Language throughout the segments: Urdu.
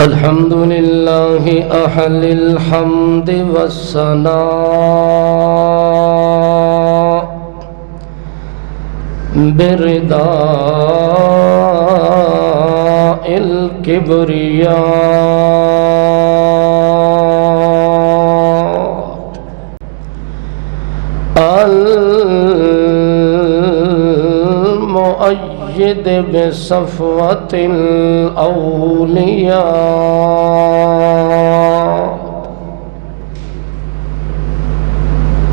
الحمد لله أهل الحمد والثناء برداء الكبرياء المؤيد بصفوة الأولياء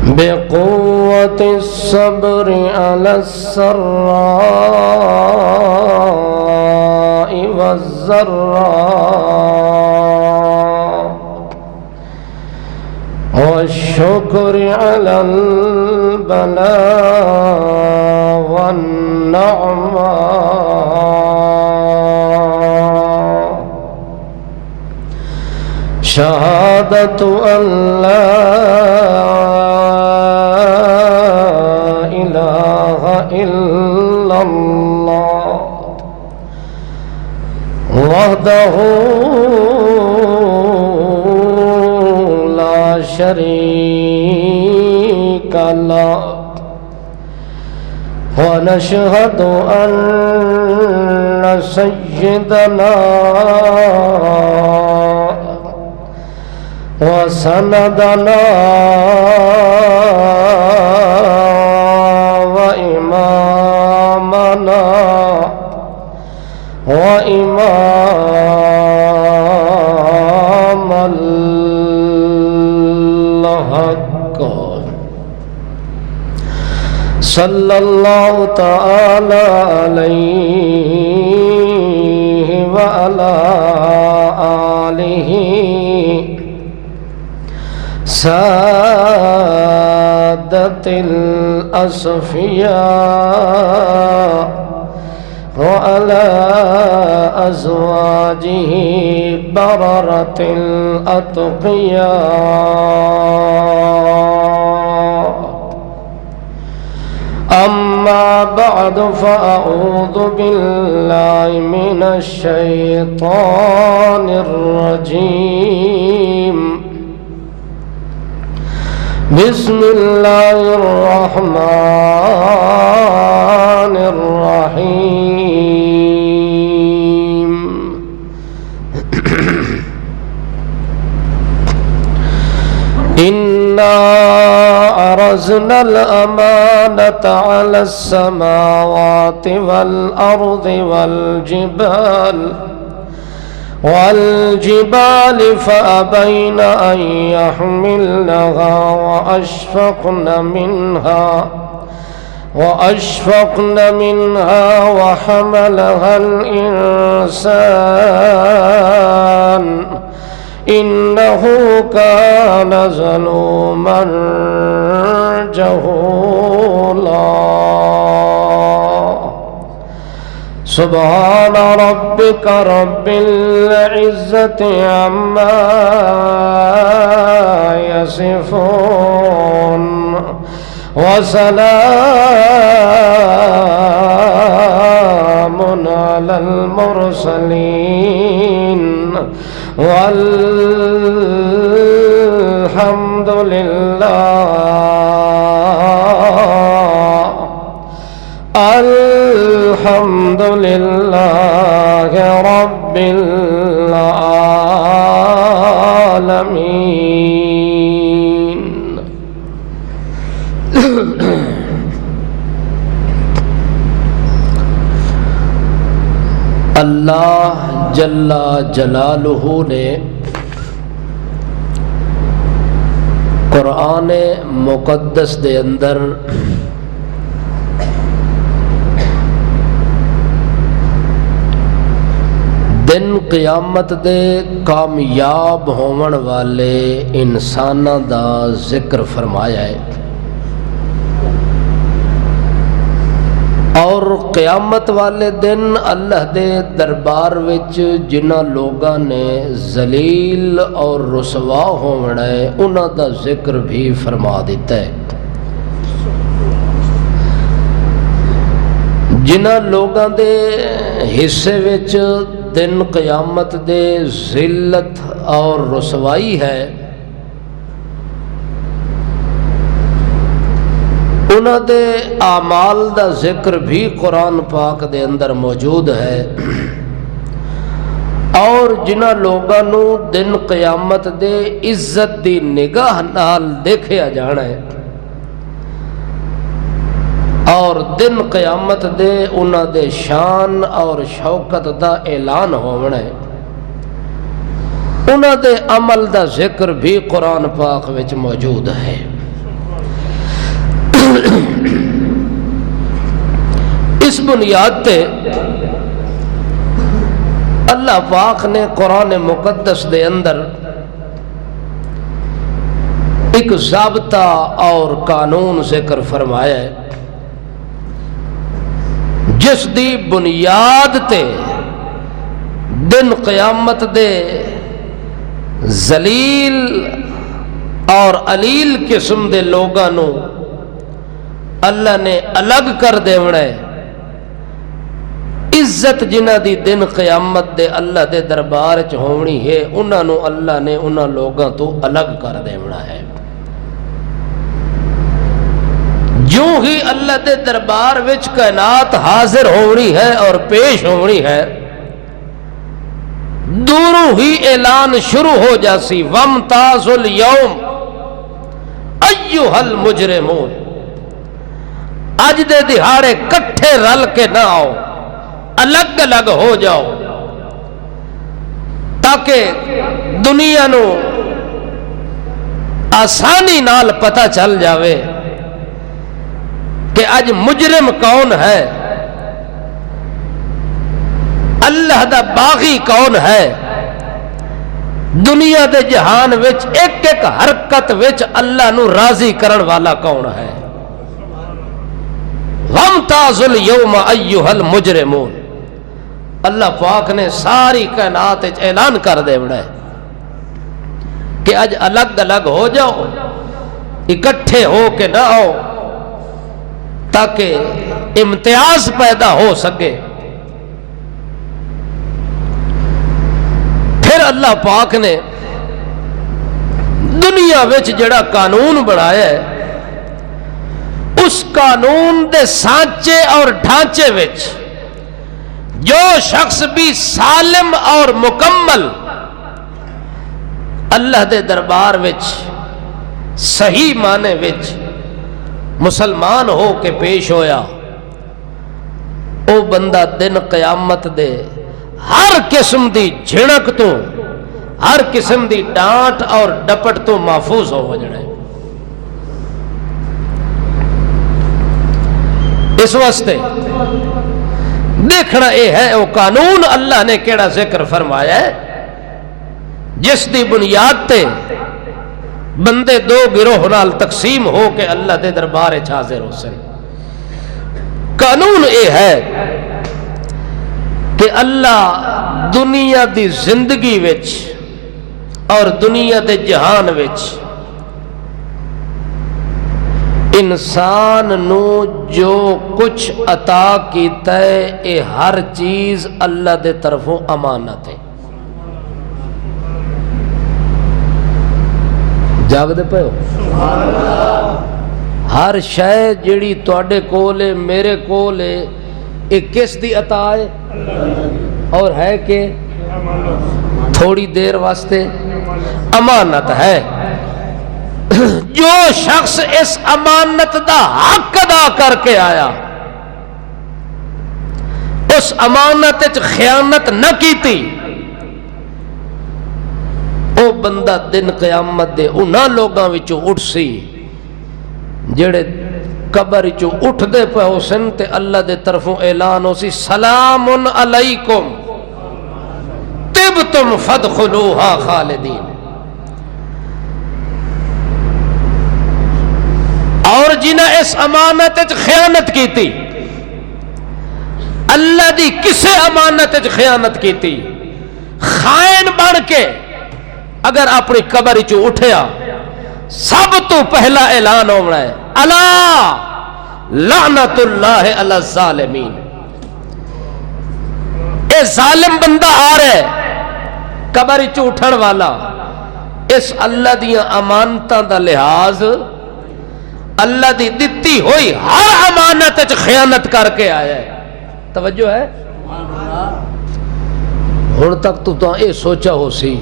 بقوة الصبر على السراء والضراء والشكر على البلاء والنعماء شهادة أن لا إله إلا الله وحده لا شريك له ونشهد أن سيدنا وسندنا وإمامنا وإمام الحق صلى الله تعالى عليه وعلى آله سادة الأصفياء وعلى أزواجه بررة الأتقياء أما بعد فأعوذ بالله من الشيطان الرجيم بسم الله الرحمن الرحيم إنا عرضنا الأمانة على السماوات والأرض والجبال فأبين أن يحملنها وأشفقن منها وحملها الإنسان إنه كان ظلوما جهولا سبحان ربك رب العزة عما يصفون وسلام على المرسلين والحمد لله رب العالمين اللہ جل جلالہ نے قرآن مقدس دے اندر دن قیامت دے کامیاب ہون والے انساناں دا ذکر فرمایا ہے اور قیامت والے دن اللہ دے دربار وچ جنہاں لوگاں نے ذلیل اور رسوا ہونا ہے انہاں دا ذکر بھی فرما دیتا ہے. جنہاں لوگاں دے حصے وچ دن قیامت دے ذلت اور رسوائی ہے، انہاں دے اعمال دا ذکر بھی قرآن پاک دے اندر موجود ہے، اور جنہاں لوگاں نو دن قیامت دے عزت دی نگاہ نال دیکھیا جانا ہے، اور دن قیامت دے انہاں دے شان اور شوکت دا اعلان ہونا ہے، انہاں دے عمل دا ذکر بھی قرآن پاک وچ موجود ہے۔ اس بنیاد تے اللہ پاک نے قرآن مقدس دے اندر ایک ضابطہ اور قانون ذکر فرمایا ہے، جس دی بنیاد تے دن قیامت دے ذلیل اور علیل قسم دے لوگاں نو اللہ نے الگ کر دیونا ہے۔ عزت جنہ دی دن قیامت دے اللہ دے دربار چ ہونی ہے، انہاں نو اللہ نے انہاں لوگاں تو الگ کر دیونا ہے۔ جو ہی اللہ دے دربار وچ کائنات حاضر ہونی ہے اور پیش ہونی ہے، دوروں ہی اعلان شروع ہو جاسی، وَامْتَازُ الْيَوْمَ أَيُّهَا الْمُجْرِمُونَ، اج دے دہاڑے کٹھے رل کے نہ آؤ، الگ الگ ہو جاؤ، تاکہ دنیا نو آسانی نال پتہ چل جاوے کہ اج مجرم کون ہے، اللہ دا باغی کون ہے، دنیا دے جہان وچ ایک ایک حرکت وچ اللہ نو راضی کرن والا کون ہے۔ وَامْتَازُ الْيَوْمَ أَيُّهَا الْمُجْرِمُونَ، اللہ پاک نے ساری کائنات اعلان کر دے بڑا ہے کہ اج الگ الگ ہو جاؤ، اکٹھے ہو کے نہ آؤ، تاکہ امتیاز پیدا ہو سکے۔ پھر اللہ پاک نے دنیا وچ جڑا قانون بنایا ہے، اس قانون دے سانچے اور ڈھانچے وچ جو شخص بھی سالم اور مکمل اللہ دے دربار وچ صحیح معنی وچ مسلمان ہو کے پیش ہویا، او بندہ دن قیامت دے ہر قسم دی جھڑک تو، ہر قسم دی ڈانٹ اور ڈپٹ تو محفوظ ہو جڑے۔ اس واسطے دیکھنا اے ہے وہ قانون اللہ نے کیڑا ذکر فرمایا ہے، جس دی بنیاد تے بندے دو گروہ نال تقسیم ہو کے اللہ دے دربار حاضر ہو سن۔ قانون اے ہے کہ اللہ دنیا دی زندگی وچ اور دنیا دے جہان وچ انسان نو جو کچھ عطا کیتا ہے، اے ہر چیز اللہ دے طرفوں امانت ہے۔ جاگ دے پے ہو؟ ہر شے جڑی تواڈے کول ہے، میرے کول ہے، اے کس دی عطا ہے؟ اور ہے کہ تھوڑی دیر واسطے امانت ہے۔ جو شخص اس امانت دا حق ادا کر کے آیا، اس امانت وچ خیانت نہ کیتی، او بندہ دن قیامت دے انہاں لوگاں وچوں اٹھ سی جڑے قبر وچوں اٹھ دے پے ہو سن تے اللہ دے طرفوں اعلان ہو سی، سلام علیکم طبتم فادخلوها خالدین۔ اور جنہیں اس امانت وچ خیانت کیتی، اللہ دی کسے امانت وچ خیانت کیتی، خائن بن کے اگر اپنی قبر چو اٹھیا، سب تو پہلا اعلان ہونا ہے، الا لعنت اللہ علی الظالمین۔ اے ظالم بندہ آ رہا ہے قبر وچ اٹھن والا، اس اللہ دیاں امانتاں دا لحاظ اللہ دی دتی ہوئی ہر امانت وچ خیانت کر کے آیا ہے۔ توجہ ہے؟ ہن تک تو اے سوچا ہو سی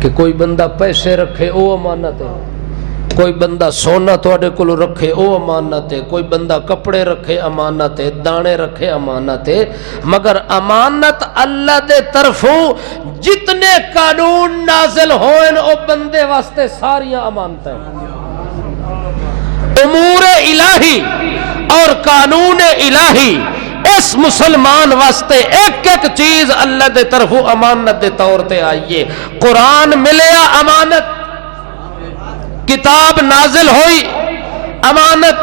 کہ کوئی بندہ پیسے رکھے او امانت ہے، کوئی بندہ سونا تواڈے کول رکھے او امانت ہے، کوئی بندہ کپڑے رکھے امانت ہے، دانے رکھے امانت ہے، مگر امانت اللہ دے طرفوں جتنے قانون نازل ہوئے او بندے واسطے ساریاں امانت ہیں۔ امور الہی اور قانون الہی اس مسلمان واسطے ایک ایک چیز اللہ دے طرفوں امانت دے طور تے آئیے۔ قرآن ملیا امانت، کتاب نازل ہوئی امانت،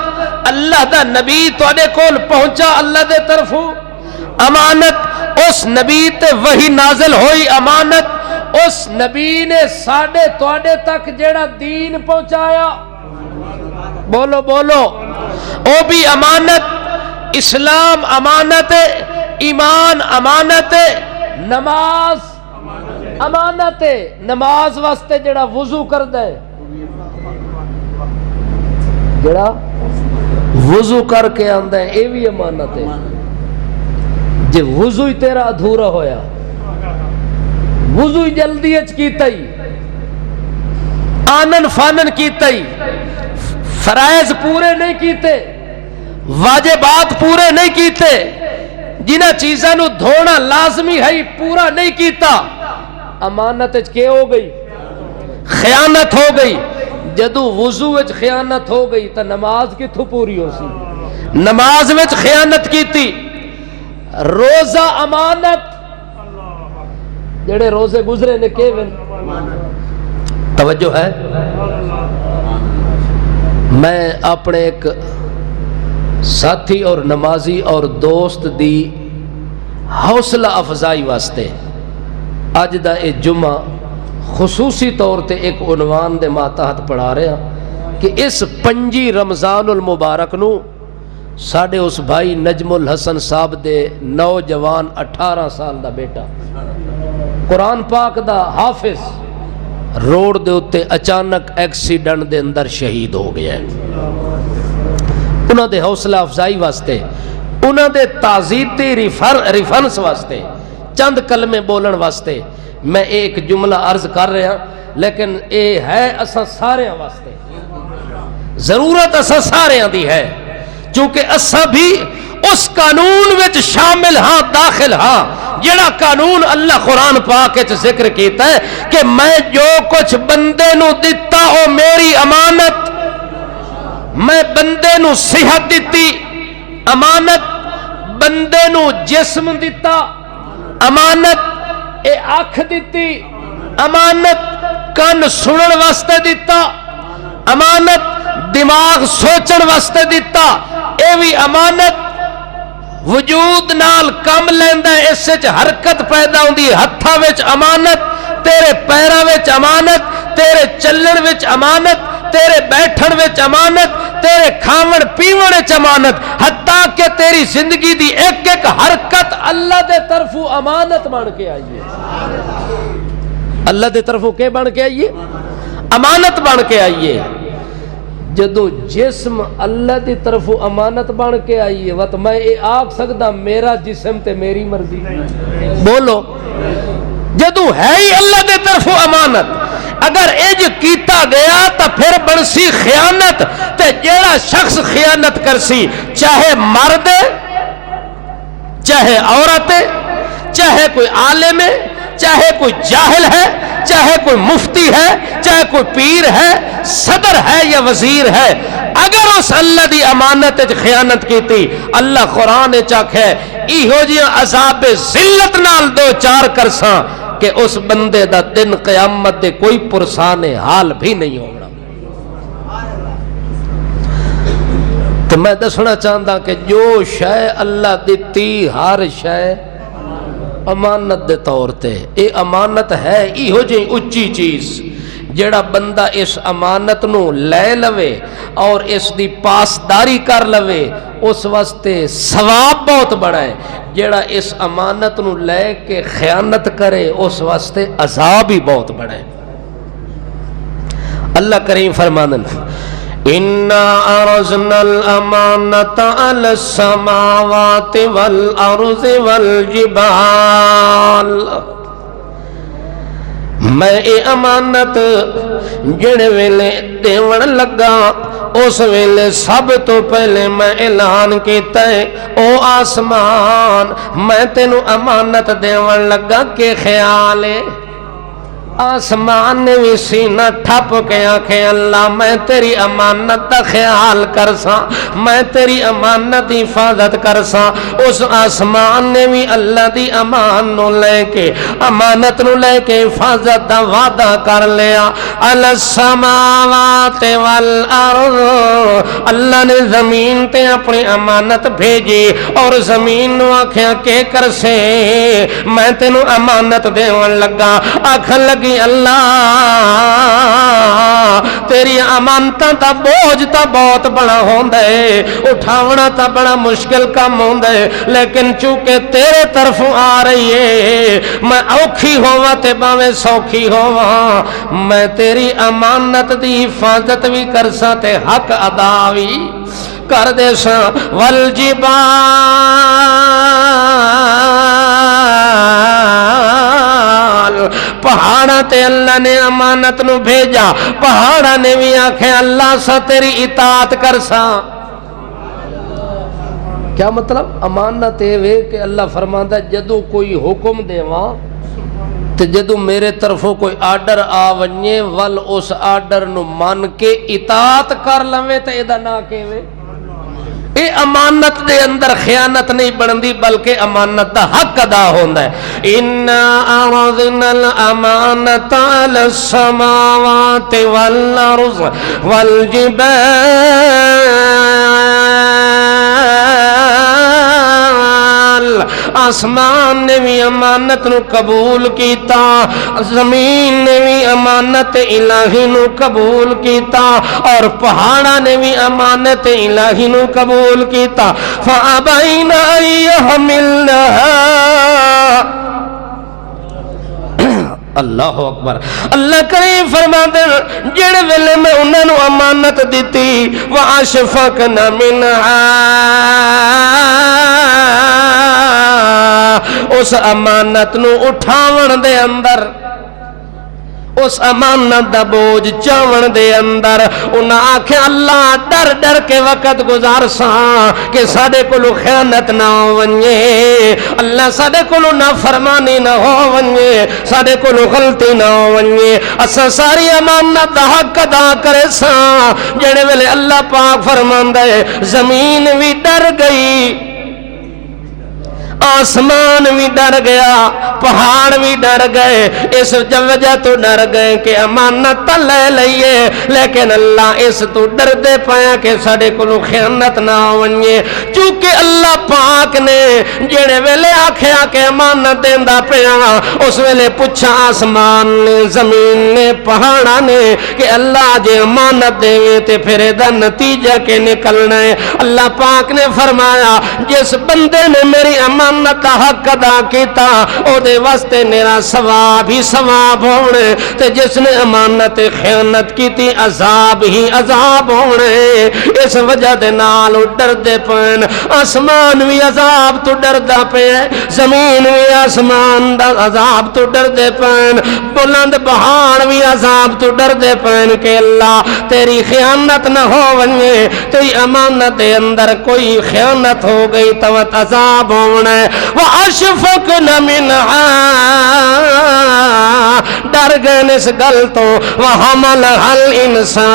اللہ دا نبی تواڈے کول پہنچا اللہ دے طرفوں امانت، اس نبی تے وحی نازل ہوئی امانت، اس نبی نے ساڈے تواڈے تک جیڑا دین پہنچایا، بولو بولو، او بھی امانت۔ اسلام امانت ہے، ایمان امانت ہے، نماز امانت ہے۔ نماز واسطے جڑا وضو کردا ہے، جڑا وضو کر کے آندا ہے اے بھی امانت ہے۔ جے وضو ہی تیرا ادھورا ہویا، وضو ہی جلدی اچ کیتا ہی، آنن فانن کیتا ہی، فرائض پورے نہیں کیتے، واجبات پورے نہیں کیتے، جنہ چیزاں نو دھونا لازمی ہے پورا نہیں کیتا، امانت اچ کے ہو گئی؟ خیانت ہو گئی۔ جدو وضو وچ خیانت ہو گئی تو نماز کتھوں پوری ہو سی؟ نماز وچ خیانت کیتی۔ روزہ امانت، جڑے روزے گزرے نے کے ون توجہ ہے؟ میں اپنے ایک ساتھی اور نمازی اور دوست دی حوصلہ افزائی واسطے اج دا اے جمعہ خصوصی طور تے ایک عنوان دے ماتحت پڑھا رہے ہیں کہ اس 5 رمضان المبارک نو ساڑھے اس بھائی نجم الحسن صاحب دے نوجوان 18 سال دا بیٹا قرآن پاک دا حافظ روڈ دے اتے اچانک ایکسیڈنٹ دے اندر شہید ہو گیا ہے۔ انہاں دے حوصلہ افزائی واسطے، انہاں دے تعزیتی ریفرنس واسطے، چند کلمے بولن واسطے میں ایک جملہ عرض کر رہا، لیکن اے ہے اساں سارے واسطے، ضرورت اساں سارے دی ہے، چونکہ اساں بھی اس قانون وچ شامل ہاں، داخل ہاں، جڑا قانون اللہ قرآن پاک وچ ذکر کیتا ہے کہ میں جو کچھ بندے نو دتا او میری امانت، میں بندے نو صحت دیتی امانت، بندے نو جسم دیتا امانت، اے آنکھ دیتی امانت، کان سنن واسطے دیتا امانت، دماغ سوچن واسطے دیتا اے بھی امانت، وجود نال کم لیندا ہے، اس وچ حرکت پیدا ہوندی، ہتھاں وچ امانت، تیرے پیراں وچ امانت، تیرے چلن وچ امانت، تیرے بیٹھن وچ امانت، تیرے کھاون پیون وچ امانت، حتیٰ کہ تیری زندگی دی ایک ایک حرکت اللہ دے طرفوں امانت بن کے آئیے۔ اللہ دے طرفوں کے بن کے آئیے؟ امانت بن کے آئیے۔ جدو جسم اللہ دی طرفوں امانت بن کے آئیے وقت میں اے آکھ سکدا میرا جسم تے میری مرضی؟ بولو، جدو ہے ہی اللہ دے طرفوں امانت، اگر اج کیتا گیا تو پھر بنسی خیانت، تے جیڑا شخص خیانت کرسی چاہے مرد ہے، چاہے عورت ہے، چاہے کوئی عالم ہے، چاہے کوئی جاہل ہے، چاہے کوئی مفتی ہے، چاہے کوئی پیر ہے، صدر ہے یا وزیر ہے، اگر اس اللہ دی امانت خیانت کیتی، اللہ قرآن چاکھے ایہو جیاں عذاب ذلت نال دو چار کرساں کہ اس بندے دا دن قیامت دے کوئی پرسان حال بھی نہیں ہوگا۔ تو میں دسنا چاہتا کہ جو شے اللہ دیتی ہر شے امانت دے طور تے، اے امانت ہے ایہو جی اچھی چیز، جڑا بندہ اس امانت نو لے لوے اور اس دی پاسداری کر لوے اس واسطے ثواب بہت بڑا ہے، جڑا اس امانت نو لے کے خیانت کرے اس واسطے عذاب ہی بہت بڑا ہے۔ اللہ کریم فرماندن اِنَّا عَرَضْنَا الْأَمَانَةَ عَلَى السَّمَاوَاتِ وَالْأَرْضِ وَالْجِبَالِ، میں اے امانت جڑے ویلے دیون لگا اس ویلے سب تو پہلے میں اعلان کیتا ہے، او آسمان میں تینو امانت دیون لگا کہ خیال ہے۔ آسمان نے بھی سینہ ٹھپ کے آنکھیں اللہ میں تیری امانت دا خیال کرساں، میں تیری امانت دی حفاظت کرساں۔ اس آسمان نے بھی اللہ دی امان نو لے کے امانت نو لے کے حفاظت دا وعدہ کر لیا۔ علی السماوات والارض، اللہ نے زمین تے اپنی امانت بھیجی اور زمین نو آکھیا کہ کرسے میں تینو امانت دیون لگا، آکھن لگی اللہ تیری امانتاں دا بوجھ تا بہت بڑا ہوندا ہے، اٹھاونا تا بڑا مشکل کام ہوندا ہے، لیکن چونکہ تیرے طرف آ رہی ہے میں اوکھی ہوا تے باویں سوکھی ہوا، میں تیری امانت دی حفاظت بھی کرساں تے حق ادا بھی کر دے ساں۔ والجبال پہاڑا تے اللہ نے امانت نو بھیجا، پہاڑا نے بھی آنکھیں اللہ سا تیری اطاعت کرسا۔ کیا مطلب؟ امانت ہے کہ اللہ فرماندا جدو کوئی حکم دے وہاں تے جدو میرے طرفوں کوئی آرڈر آ ونجے ول اس آرڈر نو مان کے اطاعت کر لوے تے ایدہ نہ کہوے۔ اے امانت دے اندر خیانت نہیں بندی بلکہ امانت دا حق ادا ہوندا ہے۔ اِنَّا عَرَضْنَا الْأَمَانَةَ عَلَى السَّمَاوَاتِ وَالْأَرْضِ وَالْجِبَالِ، آسمان نے بھی امانت نو قبول کیتا، زمین نے بھی امانت الہی نو قبول کیتا، اور پہاڑا نے بھی امانت الہی نو قبول کیتا۔ فَأَبَيْنَ أَن يَحْمِلْنَهَا، اللہ اکبر۔ اللہ کریم فرماتے ہیں جڑے ویلے میں انہاں نو امانت دیتی وَأَشْفَقْنَ مِنْهَا، اس امانت نو اٹھاون دے اندر، اس امانت دا بوجھ چاون دے اندر انہاں آکھے اللہ ڈر ڈر کے وقت گزار ساں کہ ساڈے کولو خیانت نہ ہو ونجے، اللہ ساڈے کولو نافرمانی نہ ہو ونجے، ساڈے کولو غلطی نہ ہو ونجے، اساں ساری امانت دا حق ادا کرے ساں۔ جڑے ویلے اللہ پاک فرماندا ہے زمین بھی ڈر گئی، آسمان بھی ڈر گیا، پہاڑ بھی ڈر گئے، اس وجہ تو ڈر گئے کہ امانت لے لئیے، لیکن اللہ اس تو ڈر دے پایا کہ ساڑے کو خیانت نہ ونجے۔ چونکہ اللہ پاک نے جڑے ویلے آکھیا کہ امانت دیندہ پیا، اس ویلے پوچھا آسمان نے، زمین نے، پہاڑا نے کہ اللہ جے امانت دے تے پھر دا نتیجہ کے نکلنا ہے۔ اللہ پاک نے فرمایا جس بندے نے میری امانت دا حق ادا کیتا او دے واسطے میرا ثواب ہی ثواب ہونے، تے جس نے امانت خیانت کیتی عذاب ہی عذاب ہونے۔ اس وجہ دے نال ڈر دے پین، آسمان بھی عذاب تو ڈر دا پین، زمین بھی آسمان دا عذاب تو ڈر دے پین، بلند پہاڑ بھی عذاب تو ڈر دے پین کہ اللہ تیری خیانت نہ ہو ونجے، تیری امانت دے اندر کوئی خیانت ہو گئی تو عذاب ہونا ہے۔ وَأَشْفَقْنَ مِنْهَا، ڈر گئے اس گل تو، وَحَمَلَهَا الْإِنسَانِ،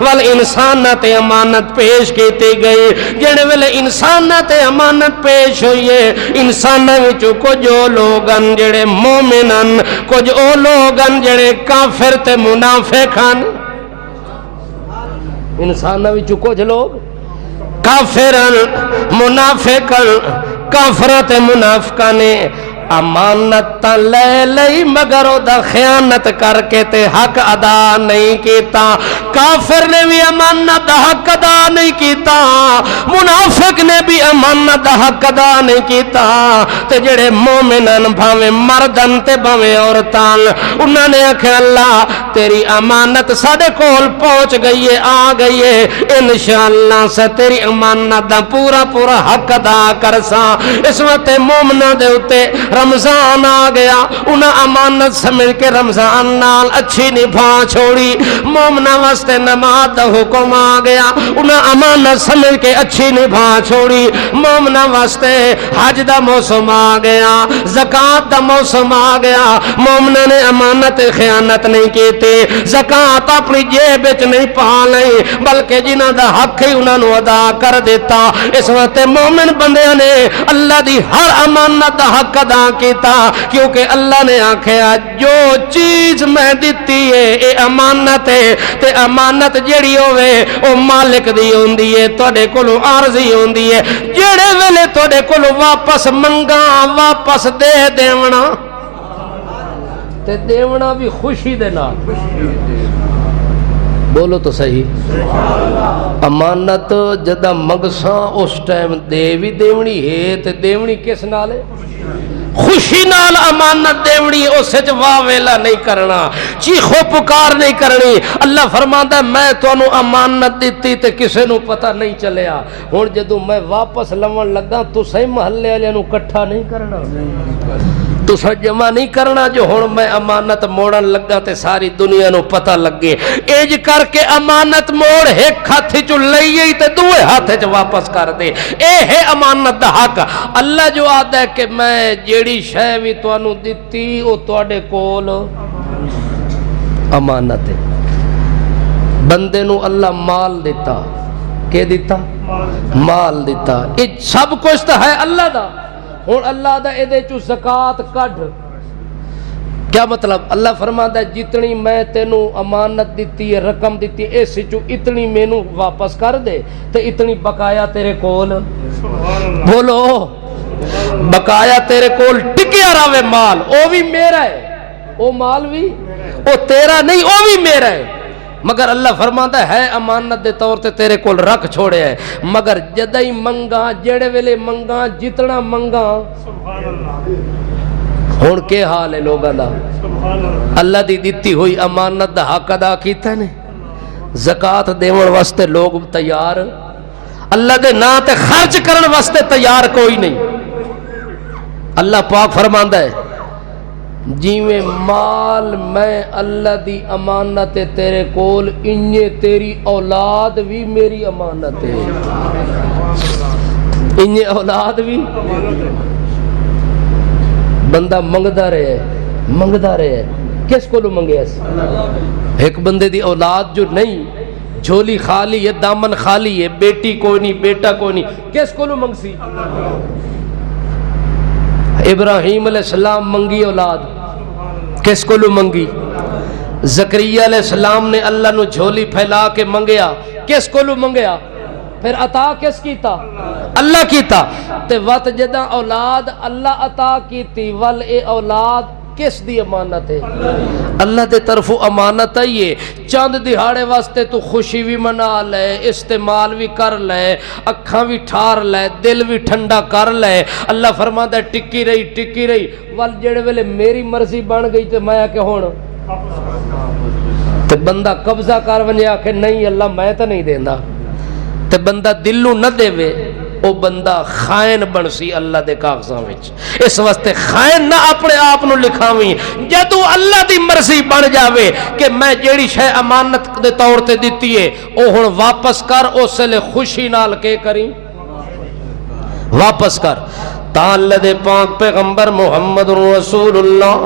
والانسانت امانت پیش کیتی گئی۔ جڑے ویلے انسانت امانت پیش ہوئی ہے، انسانوں وچوں کچھ او لوگن جڑے مومنن، کچھ او لوگن جڑے کافر تے منافقن۔ انسانوں وچوں کچھ لوگ کافرن، منافقن، کافرت منافقہ نے، امانت لے لئی مگر او دا خیانت کر کے تے حق ادا نہیں کیتا. کافر نے بھی امانت دا حق ادا نہیں کیتا, منافق نے بھی امانت دا حق ادا نہیں کیتا. تے جڑے مومنان بھاویں مردن تے بھاویں عورتاں انہاں نے آکھیا اللہ تیری امانت ساڈے کول پہنچ گئی ہے, آ گئی ہے, انشاءاللہ سے تیری امانت دا پورا پورا حق ادا کرساں. اس وقت مومناں دے اتے رمضان آ گیا, انہاں امانت سمجھ کے رمضان نال اچھی نبھا چھوڑی. مومناں واسطے نماز دا حکم آ گیا, انہاں امانت سمجھ کے اچھی نبھا چھوڑی. مومناں واسطے حج دا موسم آ گیا, زکات دا موسم آ گیا, مومناں نے امانت خیانت نہیں کیتی, زکات اپنی جیب وچ نہیں پا لئی بلکہ جنہاں دا حق ہی انہاں نو ادا کر دیتا. اس وقت مومن بندیاں نے اللہ دی ہر امانت دا حق ادا کیتا, کیونکہ اللہ نے آکھیا جو چیز میں دیتی ہے اے امانت ہے, تے امانت جیڑی ہوے او مالک دی ہوندی ہے, تواڈے کولوں عارضی ہوندی ہے. جڑے ویلے تواڈے کولوں واپس منگا واپس دے دیونا تے دیونا بھی خوشی دے نال. بولو تو صحیح. امانت جدا منگساں اس ٹائم دے بھی دیونی ہے, تے دیونی کس نال ہے؟ خوشی نال امانت دیونی, اس وچ واہ ویلا نہیں کرنا, چیخو پکار نہیں کرنی. اللہ فرماندا ہے میں تانوں امانت دتی تے کسے نو پتہ نہیں چلیا, ہن جدوں میں واپس لون لگا تسیں محلے والے نو اکٹھا نہیں کرنا, تسا جمع نہیں کرنا جو ہن میں امانت موڑن لگا تے ساری دنیا نو پتہ لگے. اج کر کے امانت موڑ ایک ہاتھ چ لئی تے دوے ہاتھ چ واپس کر دے, اے ہے امانت دا حق. اللہ جو آدا ہے کہ میں جیڑی شے وی تانوں دتی او تواڈے کول امانت ہے. بندے نو اللہ مال دیتا, کہ دیتا؟ مال دیتا. اے سب کچھ تو ہے اللہ دا. ہن اللہ دا اے چوں زکات کڈ, کیا مطلب؟ اللہ فرماتا ہے جتنی میں تینوں امانت دیتی ہے, رقم دیتی ہے, اس چوں اتنی مینوں واپس کر دے تے اتنی بقایا تیرے کول. بولو بقایا تیرے کول ٹکیا رہے مال, او بھی میرا ہے, او مال بھی او تیرا نہیں, او بھی میرا ہے. مگر اللہ فرماتا ہے امانت دے طور تے تیرے کول رکھ چھوڑے ہے, مگر جدائی منگا جڑے ویلے منگا جتنا منگا. ہن کے حال ہے لوگاں دا؟ اللہ دی دتی ہوئی امانت دا حق ادا کیتا نے, زکات دیون واسطے لوگ تیار, اللہ دے نا تے خرچ کرن واسطے تیار کوئی نہیں. اللہ پاک فرماندا ہے جیویں مال میں اللہ دی امانت تیرے کول, انجے تیری اولاد بھی میری امانت ہے, انجے اولاد بھی. بندہ منگدا رہے کس کو منگے اس؟ ایک بندے دی اولاد جو نہیں, جھولی خالی ہے, دامن خالی ہے, بیٹی کوئی نہیں, بیٹا کوئی نہیں, کس کو منگسی؟ ابراہیم علیہ السلام منگی اولاد, کس کو منگی؟ زکریا علیہ السلام نے اللہ نو جھولی پھیلا کے منگیا, کس کو منگیا؟ پھر عطا کس کیتا؟ اللہ کیتا. تے وقت جدہ اولاد اللہ عطا کیتی, ول اے اولاد کس دی امانت ہے؟ اللہ دے طرف امانت ہے. چاند دہاڑے واسطے تو خوشی بھی منا لے, استعمال بھی کر لے, اکھاں بھی ٹھار لے, دل بھی ٹھنڈا کر لے. اللہ فرماتا ہے ٹکی رہی, ول جڑے ویلے میری مرضی بن گئی تے میں کہ ہن تے بندہ قبضہ کر ونجے کہ نہیں اللہ میں تو نہیں دیندا, تے بندہ دلوں نہ دے وے, او بندہ خائن بن سی اللہ دے کاغذاں وچ. اس واسطے خائن نہ اپنے آپ نو لکھاویں, جدوں اللہ دی مرضی بن جاوے کہ میں جیڑی شے امانت دے طور تے دتی ہے او ہن واپس کر, اس لے خوشی نال کے کریں واپس کر. تا اللہ دے پاک پیغمبر محمد رسول اللہ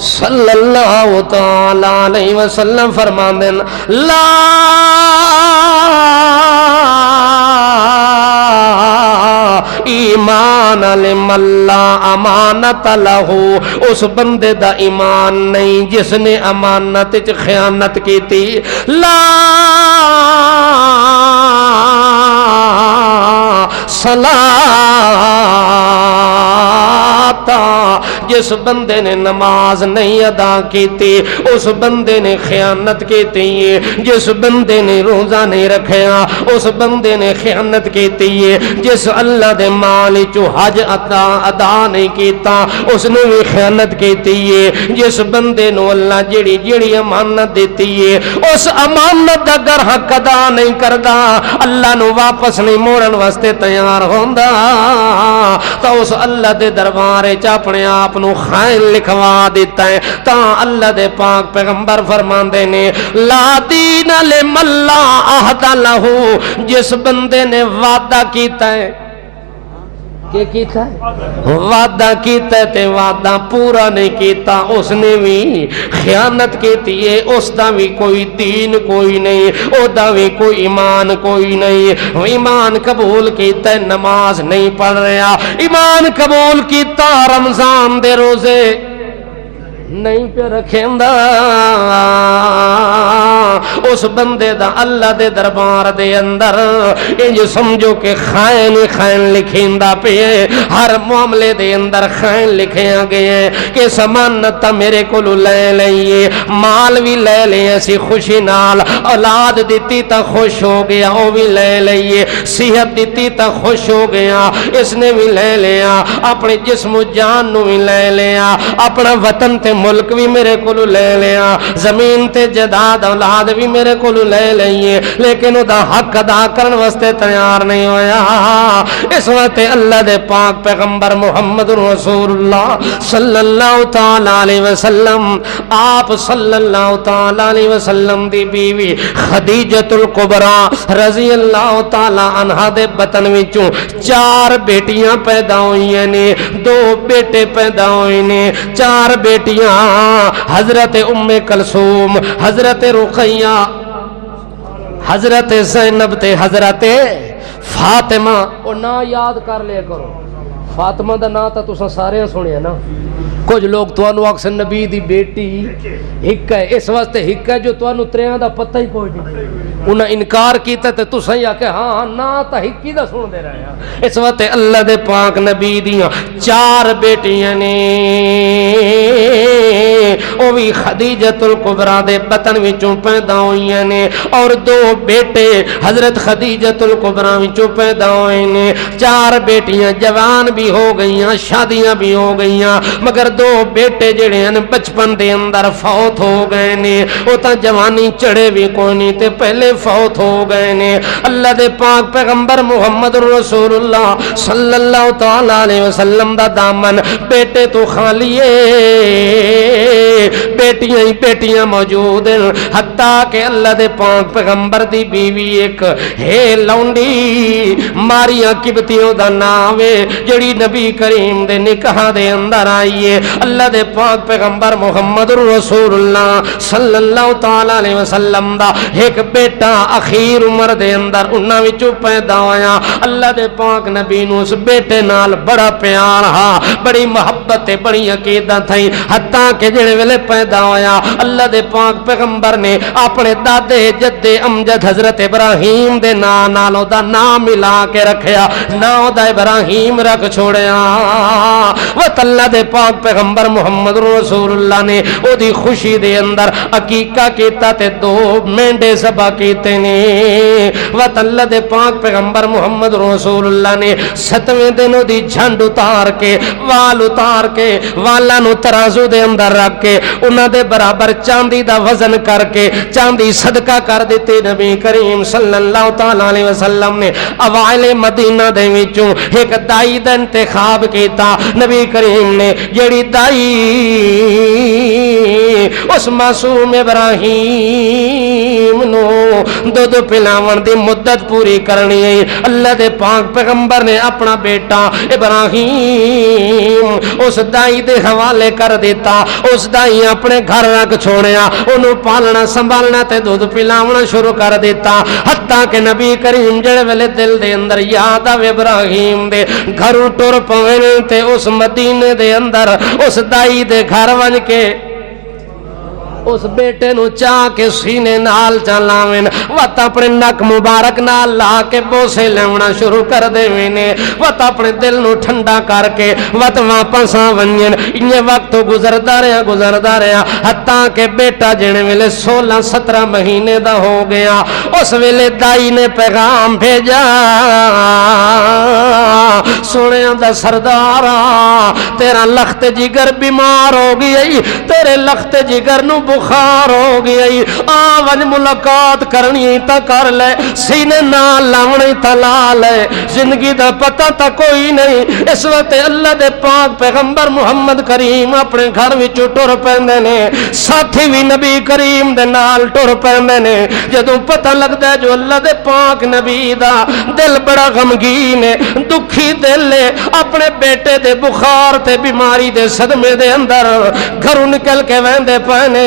صلی اللہ تعالی علیہ وسلم فرماندے لا ایمان لمن لا امانت لہو, اس بندے دا ایمان نہیں جس نے امانت وچ خیانت کیتی. لا صلاۃ آتا جس بندے نے نماز نہیں ادا کیتی اس بندے نے خیانت کیتی ہے جس بندے نے روزہ نہیں رکھیا اس بندے نے خیانت کیتی ہے جس اللہ دے مال چو حج ادا نہیں کیتا اس نے بھی خیانت کیتی ہے جس بندے نو اللہ جیڑی جیڑی امانت دیتی ہے اس امانت دا گر حق ادا نہیں کردا اللہ نو واپس نہیں موڑن واسطے تیار ہوندا تو اس اللہ دے دربار وچ اپنے آپ نو خائن لکھوا دیتا ہے تا اللہ دے پاک پیغمبر فرماندے نے لا دین لمن لا عہد لہو جس بندے نے وعدہ کیتا ہے کہ کیتا ہے وعدہ کیتا ہے تے وعدہ پورا نہیں کیتا اس نے بھی خیانت کیتی ہے اس دا بھی کوئی دین کوئی نہیں او دا بھی کوئی ایمان کوئی نہیں ایمان قبول کیتا ہے نماز نہیں پڑھ رہا ایمان قبول کیتا رمضان دے روزے نہیں پہ رکھیندا اس بندے دا اللہ دے دربار دے اندر انج سمجھو کہ خائن خائن لکھیندا پہ ہر معاملے دے اندر خائن لکھیا گئے کہ سمانتا میرے کو لے لئیے مال بھی لے لئے اسی خوشی نال اولاد دیتی تا خوش ہو گیا وہ بھی لے لئیے صحت دیتی تا خوش ہو گیا اس نے بھی لے لیا اپنے جسم و جان نو بھی لے لیا اپنا وطن تے ملک بھی میرے کو لے لیا زمین تے جداد اولاد بھی میرے کو لے لئیے لیکن دا حق ادا کرن واسطے تیار نہیں ہویا اس وقت اللہ دے پاک پیغمبر محمد رسول اللہ صلی اللہ تعالی علیہ وسلم آپ صلی اللہ تعالی علیہ وسلم دی بیوی خدیجۃ الکبریٰ رضی اللہ تعالی عنہ دے بطن وچوں 4 بیٹیاں پیدا ہوئی نے 2 بیٹے پیدا ہوئے نے 4 بیٹیاں حضرت ام کلثوم حضرت رقیہ حضرت زینب تے حضرت فاطمہ اور نا یاد کر لے کرو فاطمہ دا نا تا تساں سارے سنیا نا کچھ لوگ توانو اکثر نبی دی بیٹی ہک ہے اس واسطے ہک ہے جو توانو تریاں دا پتہ ہی کوئی نہیں انہاں انکار کیتا تے تساں یا کہ ہاں نا تا ہکی دا سن دے رہے ہیں اس واسطے اللہ دے پاک نبی دیاں 4 بیٹیاں نے او بھی خدیجۃ الکبریٰ دے بطن وچوں پیدا ہوئی نے اور 2 بیٹے حضرت خدیجۃ الکبریٰ وچوں پیدا ہوئے نے 4 بیٹیاں جوان بھی ہو گئیاں شادیاں بھی ہو گئیاں مگر 2 بیٹے جڑے ہیں بچپن دے اندر فوت ہو گئے نے او تا جوانی چڑھے بھی کوئی نہیں تے پہلے فوت ہو گئے نے اللہ دے پاک پیغمبر محمد رسول اللہ صلی اللہ تعالی علیہ وسلم دا دامن بیٹے تو خالی بیٹیاں ہی بیٹیاں موجود ہیں حتیٰ کہ اللہ دے پاک پیغمبر دی بیوی ایک ہے لونڈی ماریاں قبطیوں دا نام ہے جڑی نبی کریم دے نکاح دے اندر آئیے اللہ دے پاک پیغمبر محمد رسول اللہ صلی اللہ تعالی علیہ وسلم دا ایک بیٹا اخیر عمر دے اندر انہاں وچوں پیدا ہویا اللہ دے پاک نبی نو اس بیٹے نال بڑا پیار ہا بڑی محبت بڑی عقیدت تھی حتیٰ کہ جڑے ویلے پیدا ہویا اللہ دے پاک پیغمبر نے اپنے دادے جدے امجد حضرت ابراہیم دے نال دا نام ملا کے رکھیا نام دا ابراہیم رکھ چھوڑیا وقت اللہ دے پاک پیغمبر محمد رسول اللہ نے او دی خوشی دے اندر عقیقہ کیتا تے 2 مینڈے ذبح کیتے نے وقت اللہ دے پاک پیغمبر محمد رسول اللہ نے 7ویں دن دی جھنڈ اتار کے وال اتار کے والا نو ترازو دے اندر رکھ کے انہاں دے برابر چاندی دا وزن کر کے چاندی صدقہ کر دیتے نبی کریم صلی اللہ تعالی علیہ وسلم نے اوائل مدینہ دے وچوں ایک دائی دا انتخاب کیتا نبی کریم نے جڑی دائی اس معصوم ابراہیم نو دودھ پلاون دی مدت پوری کرنی ہے اللہ دے پاک پیغمبر نے اپنا بیٹا ابراہیم اس دائی دے حوالے کر دیتا اس دائی اپنے گھر رکھ چھوڑیا انہوں پالنا سنبھالنا تے دودھ پلاونا شروع کر دیتا حتیٰ کہ نبی کریم جڑے ویلے دل دے اندر یاد آوے ابراہیم دے گھروں ٹر پویں تے اس مدینے دے اندر اس دائی دے گھر ون کے اس بیٹے نو چاہ کے سینے نال چلاویں وت اپنے نک مبارک نال لا کے بوسے لیونا شروع کر دیویں وت اپنے دل نو ٹھنڈا کر کے وت واپس ونجن انہیں وقت گزردا رہا حتیٰ کہ بیٹا جنے ویلے 16-17 مہینے دا ہو گیا اس ویلے دائی نے پیغام بھیجا سونے دا سردارا تیرا لخت جگر بیمار ہو گئی تیرے لخت جگر نو بخار ہو گئی آوج ملاقات کرنی تا کر لے سینے نال لاؤنی تا لا لے زندگی دا پتہ تا کوئی نہیں اس وقت اللہ دے پاک پیغمبر محمد کریم اپنے گھر وچوں ٹر پیندے نے ساتھی بھی نبی کریم دے نال ٹر پیندے نے جدوں پتہ لگدا ہے جو اللہ دے پاک نبی دا دل بڑا غمگین ہے دکھی دل ہے اپنے بیٹے دے بخار تے بیماری دے صدمے دے اندر گھروں نکل کے ویندے پانے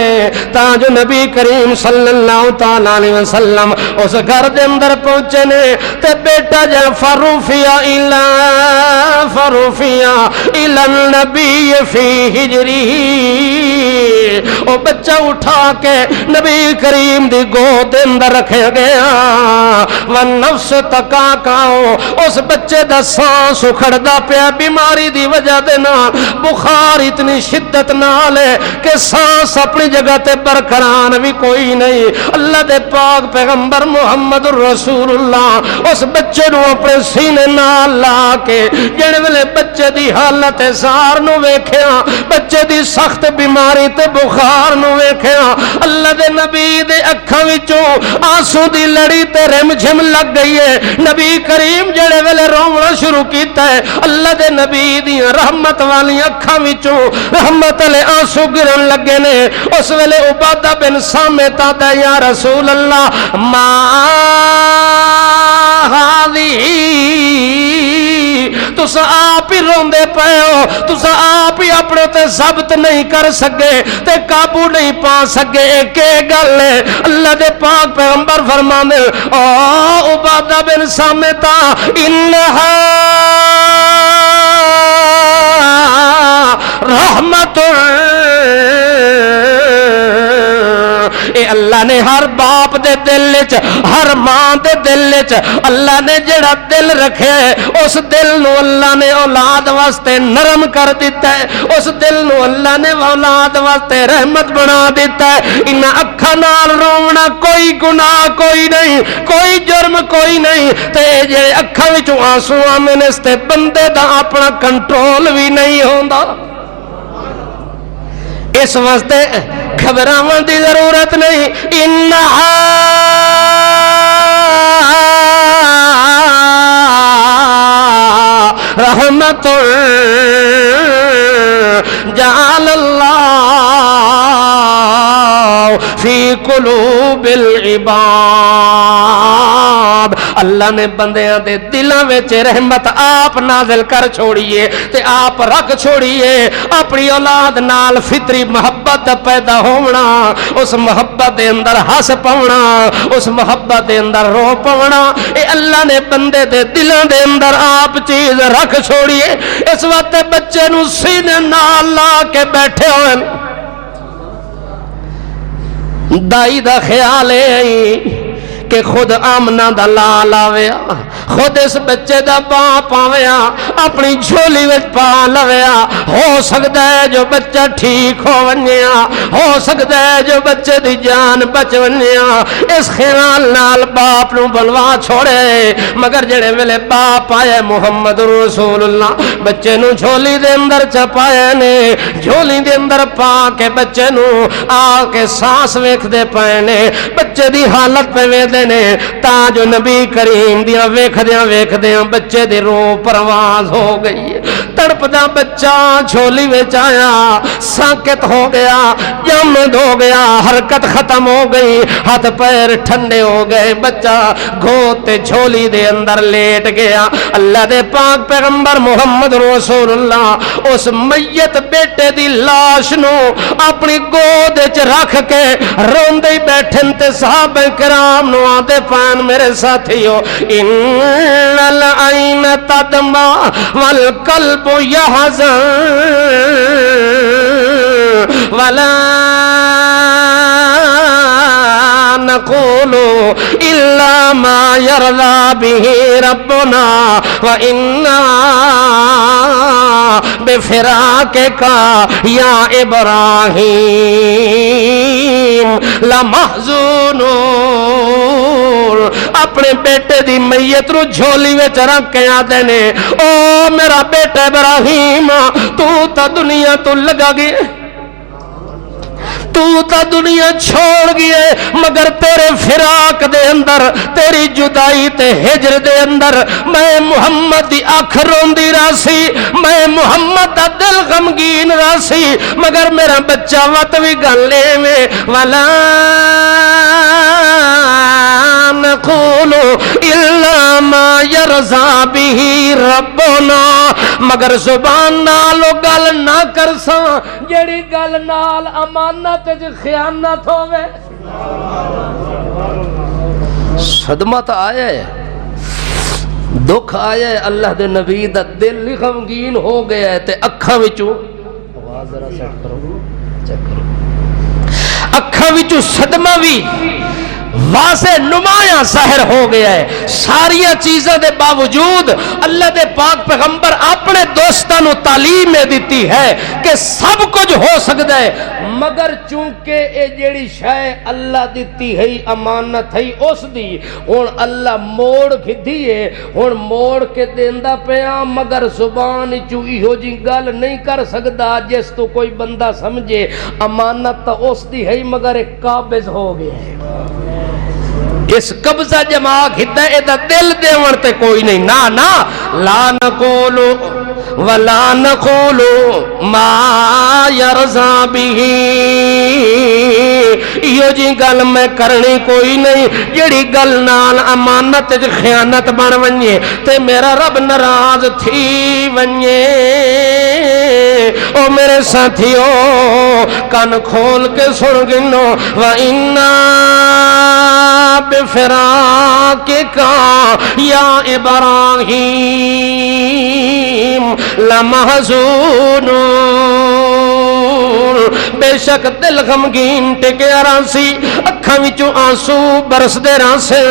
تاں جو نبی کریم صلی اللہ تعالی علیہ وسلم اس گھر دے اندر پہنچے نے تے بیٹا جا فروفیا النبی فی ہجری او بچہ اٹھا کے نبی کریم دی گود اندر رکھے گیا والنفس تقاقاؤ اس بچے دا سانس اکھڑدا پیا بیماری دی وجہ دے نال بخار اتنی شدت نال ہے کہ سانس اپنی جگہ تے برقرار بھی کوئی نہیں اللہ دے پاک پیغمبر محمد رسول اللہ اس بچے نو اپنے سینے نال لا کے جڑے ویلے بچے دی حالت زار نو ویکھیا بچے دی سخت بیماری تے بخار نو ویکھیا اللہ دے نبی دے اکھاں وچوں آنسو دی لڑی تے رم جھم لگ گئی ہے نبی کریم جڑے ویلے رونا شروع کیتا ہے اللہ دے نبی دی رحمت والی اکھاں وچوں رحمت علی آنسو گرن لگے نے اس ویلے عبادہ بن سامت آتا یا رسول اللہ ما ہادی تسا آپ ہی روندے پے ہو تسا آپ ہی اپنے تے ضبط نہیں کر سکے تے قابو نہیں پا سکے ایک گل ہے اللہ دے پاک پیغمبر فرمانے او عبادہ بن سامتا انہا رحمت اے اللہ نے ہر باپ دے دل وچ ہر ماں دے دل وچ اللہ نے جڑا دل رکھے اس دل نو اللہ نے اولاد واسطے نرم کر دیتا ہے اس دل نو اللہ نے اولاد واسطے رحمت بنا دیتا ہے ان اکھاں نال رونا کوئی گناہ کوئی نہیں کوئی جرم کوئی نہیں تے جڑے اکھاں وچوں آنسو آویں اس تے بندے دا اپنا کنٹرول بھی نہیں ہوندا اس واسطے گھبراون دی ضرورت نہیں انہا رحمت جعل اللہ فی قلوب العباد اللہ نے بندیاں دے دلاں وچ رحمت آپ نازل کر چھوڑیے تے آپ رکھ چھوڑیے اپنی اولاد نال فطری محبت پیدا ہونا اس محبت دے اندر ہس پونا اس محبت دے اندر رو پونا اے اللہ نے بندے دے دلاں دے اندر آپ چیز رکھ چھوڑیے اس وقت بچے نو سینے نال لا کے بیٹھے ہوئے دائی دا خیال ہے کہ خود آمنہ دا لال آویا خود اس بچے دا باپ آویا اپنی جھولی وچ پا لویا ہو سکتا ہے جو بچہ ٹھیک ہو ونیا ہو سکتا ہے جو بچے دی جان بچ ونیا اس خیال نال باپ نو بلوا چھوڑے مگر جڑے ویلے باپ آئے محمد رسول اللہ بچے نو جھولی دے اندر چپایا نے جھولی دے اندر پا کے بچے نو آ کے سانس ویکھ دے پائے نے بچے دی حالت پہ وے نے تاں جو نبی کریم دیاں ویکھ دیاں بچے دی روح پرواز ہو گئی تڑپ دا بچہ جھولی وچ آیا ساکت ہو گیا جامد ہو گیا حرکت ختم ہو گئی ہاتھ پیر ٹھنڈے ہو گئے بچہ گھوتے جھولی دے اندر لیٹ گیا اللہ دے پاک پیغمبر محمد رسول اللہ اس میت بیٹے دی لاش نو اپنی گود وچ رکھ کے روندے بیٹھن تے صحابہ کرام نو آتے پان میرے ساتھیو ان العین تدمع والقلب یحزن ولا ما يرضى به ربنا وإنا بفراقك يا إبراهيم لمحزونون. اپنے بیٹے دی میت رو جھولی وچ رکھ کے آتے نے او میرا بیٹا ابراہیم تو تا دنیا تو لگا گئے, تو تا دنیا چھوڑ گئے, مگر تیرے فراق دے اندر, تیری جدائی تے ہجر دے اندر میں محمد دی آنکھ روندی راسی, میں محمد دا دل غمگین راسی, مگر میرا بچہ وط بھی گل لے میں ولا نقول الا ما يرضى به ربنا, مگر زبان نالو گل نہ کرساں جیڑی گل نال امانت جو خیانت ہوئے. صدمہ تو آیا ہے, دکھ آیا ہے, اللہ دے نبی دا دل غمگین ہو گیا ہے تے اکھاں وچوں آواز ذرا سیٹ کرو, چیک کرو, اکھاں وچوں صدمہ بھی واضح نمایاں ظاہر ہو گیا ہے. ساریاں چیزوں دے باوجود اللہ دے پاک پیغمبر اپنے دوستاں نو تعلیم دیتی ہے کہ سب کچھ ہو سکتا ہے, مگر چونکہ اے جیڑی شے اللہ دیتی ہے امانت ہے اس دی ہن اللہ موڑ کھدی ہے, ہن موڑ کے دیندا پیا, مگر زبان چوں ایہو جی گل نہیں کر سکدا جس تو کوئی بندہ سمجھے امانت تو اس دی ہے مگر ایک قابض ہو گیا ہے. اس قبضہ جمع کھدا اے دا دل دیون تے کوئی نہیں. نا نا لا نقولو ولا نقولو ما يرضى به, یہ جی گل میں کرنی کوئی نہیں جیڑی گل نال امانت وچ خیانت بن ونجے تے میرا رب ناراض تھی ونجے. او میرے ساتھیو کان کھول کے سن گنو وَإِنَّا بِفِرَاقِكَ يَا إِبْرَاهِيمُ لَمَحْزُونُونَ. بے شک دل غمگین ٹکیا راسی, اکھاں وچوں آنسو برس دے راسے,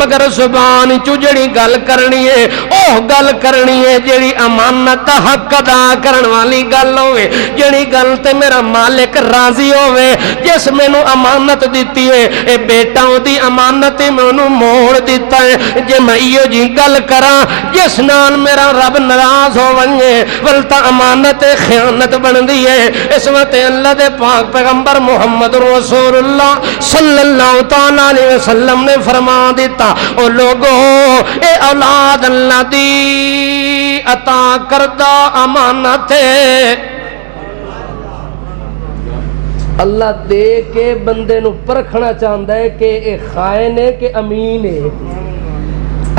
مگر زبان چوں جڑی گل کرنی ہے اوہ گل کرنی ہے جڑی امانت دا حق ادا کرن والی گل ہوئے, جڑی گل تے میرا مالک راضی ہوئے. جس مینوں امانت دیتی ہے اے بیٹا دی امانت مینوں موڑ دیتا ہے. جے میں ایو جی گل کراں جس نال میرا رب ناراض ہو ونجے ولتا امانت خیانت بندی ہے. اس وقت اللہ دے پاک پیغمبر محمد رسول اللہ صلی اللہ تعالی علیہ وسلم نے فرما دیتا او لوگو اے اولاد اللہ دی عطا کردہ امانت ہے. اللہ دے کے بندے نو پرکھنا چاہتا ہے کہ اے خائن ہے کہ امین ہے.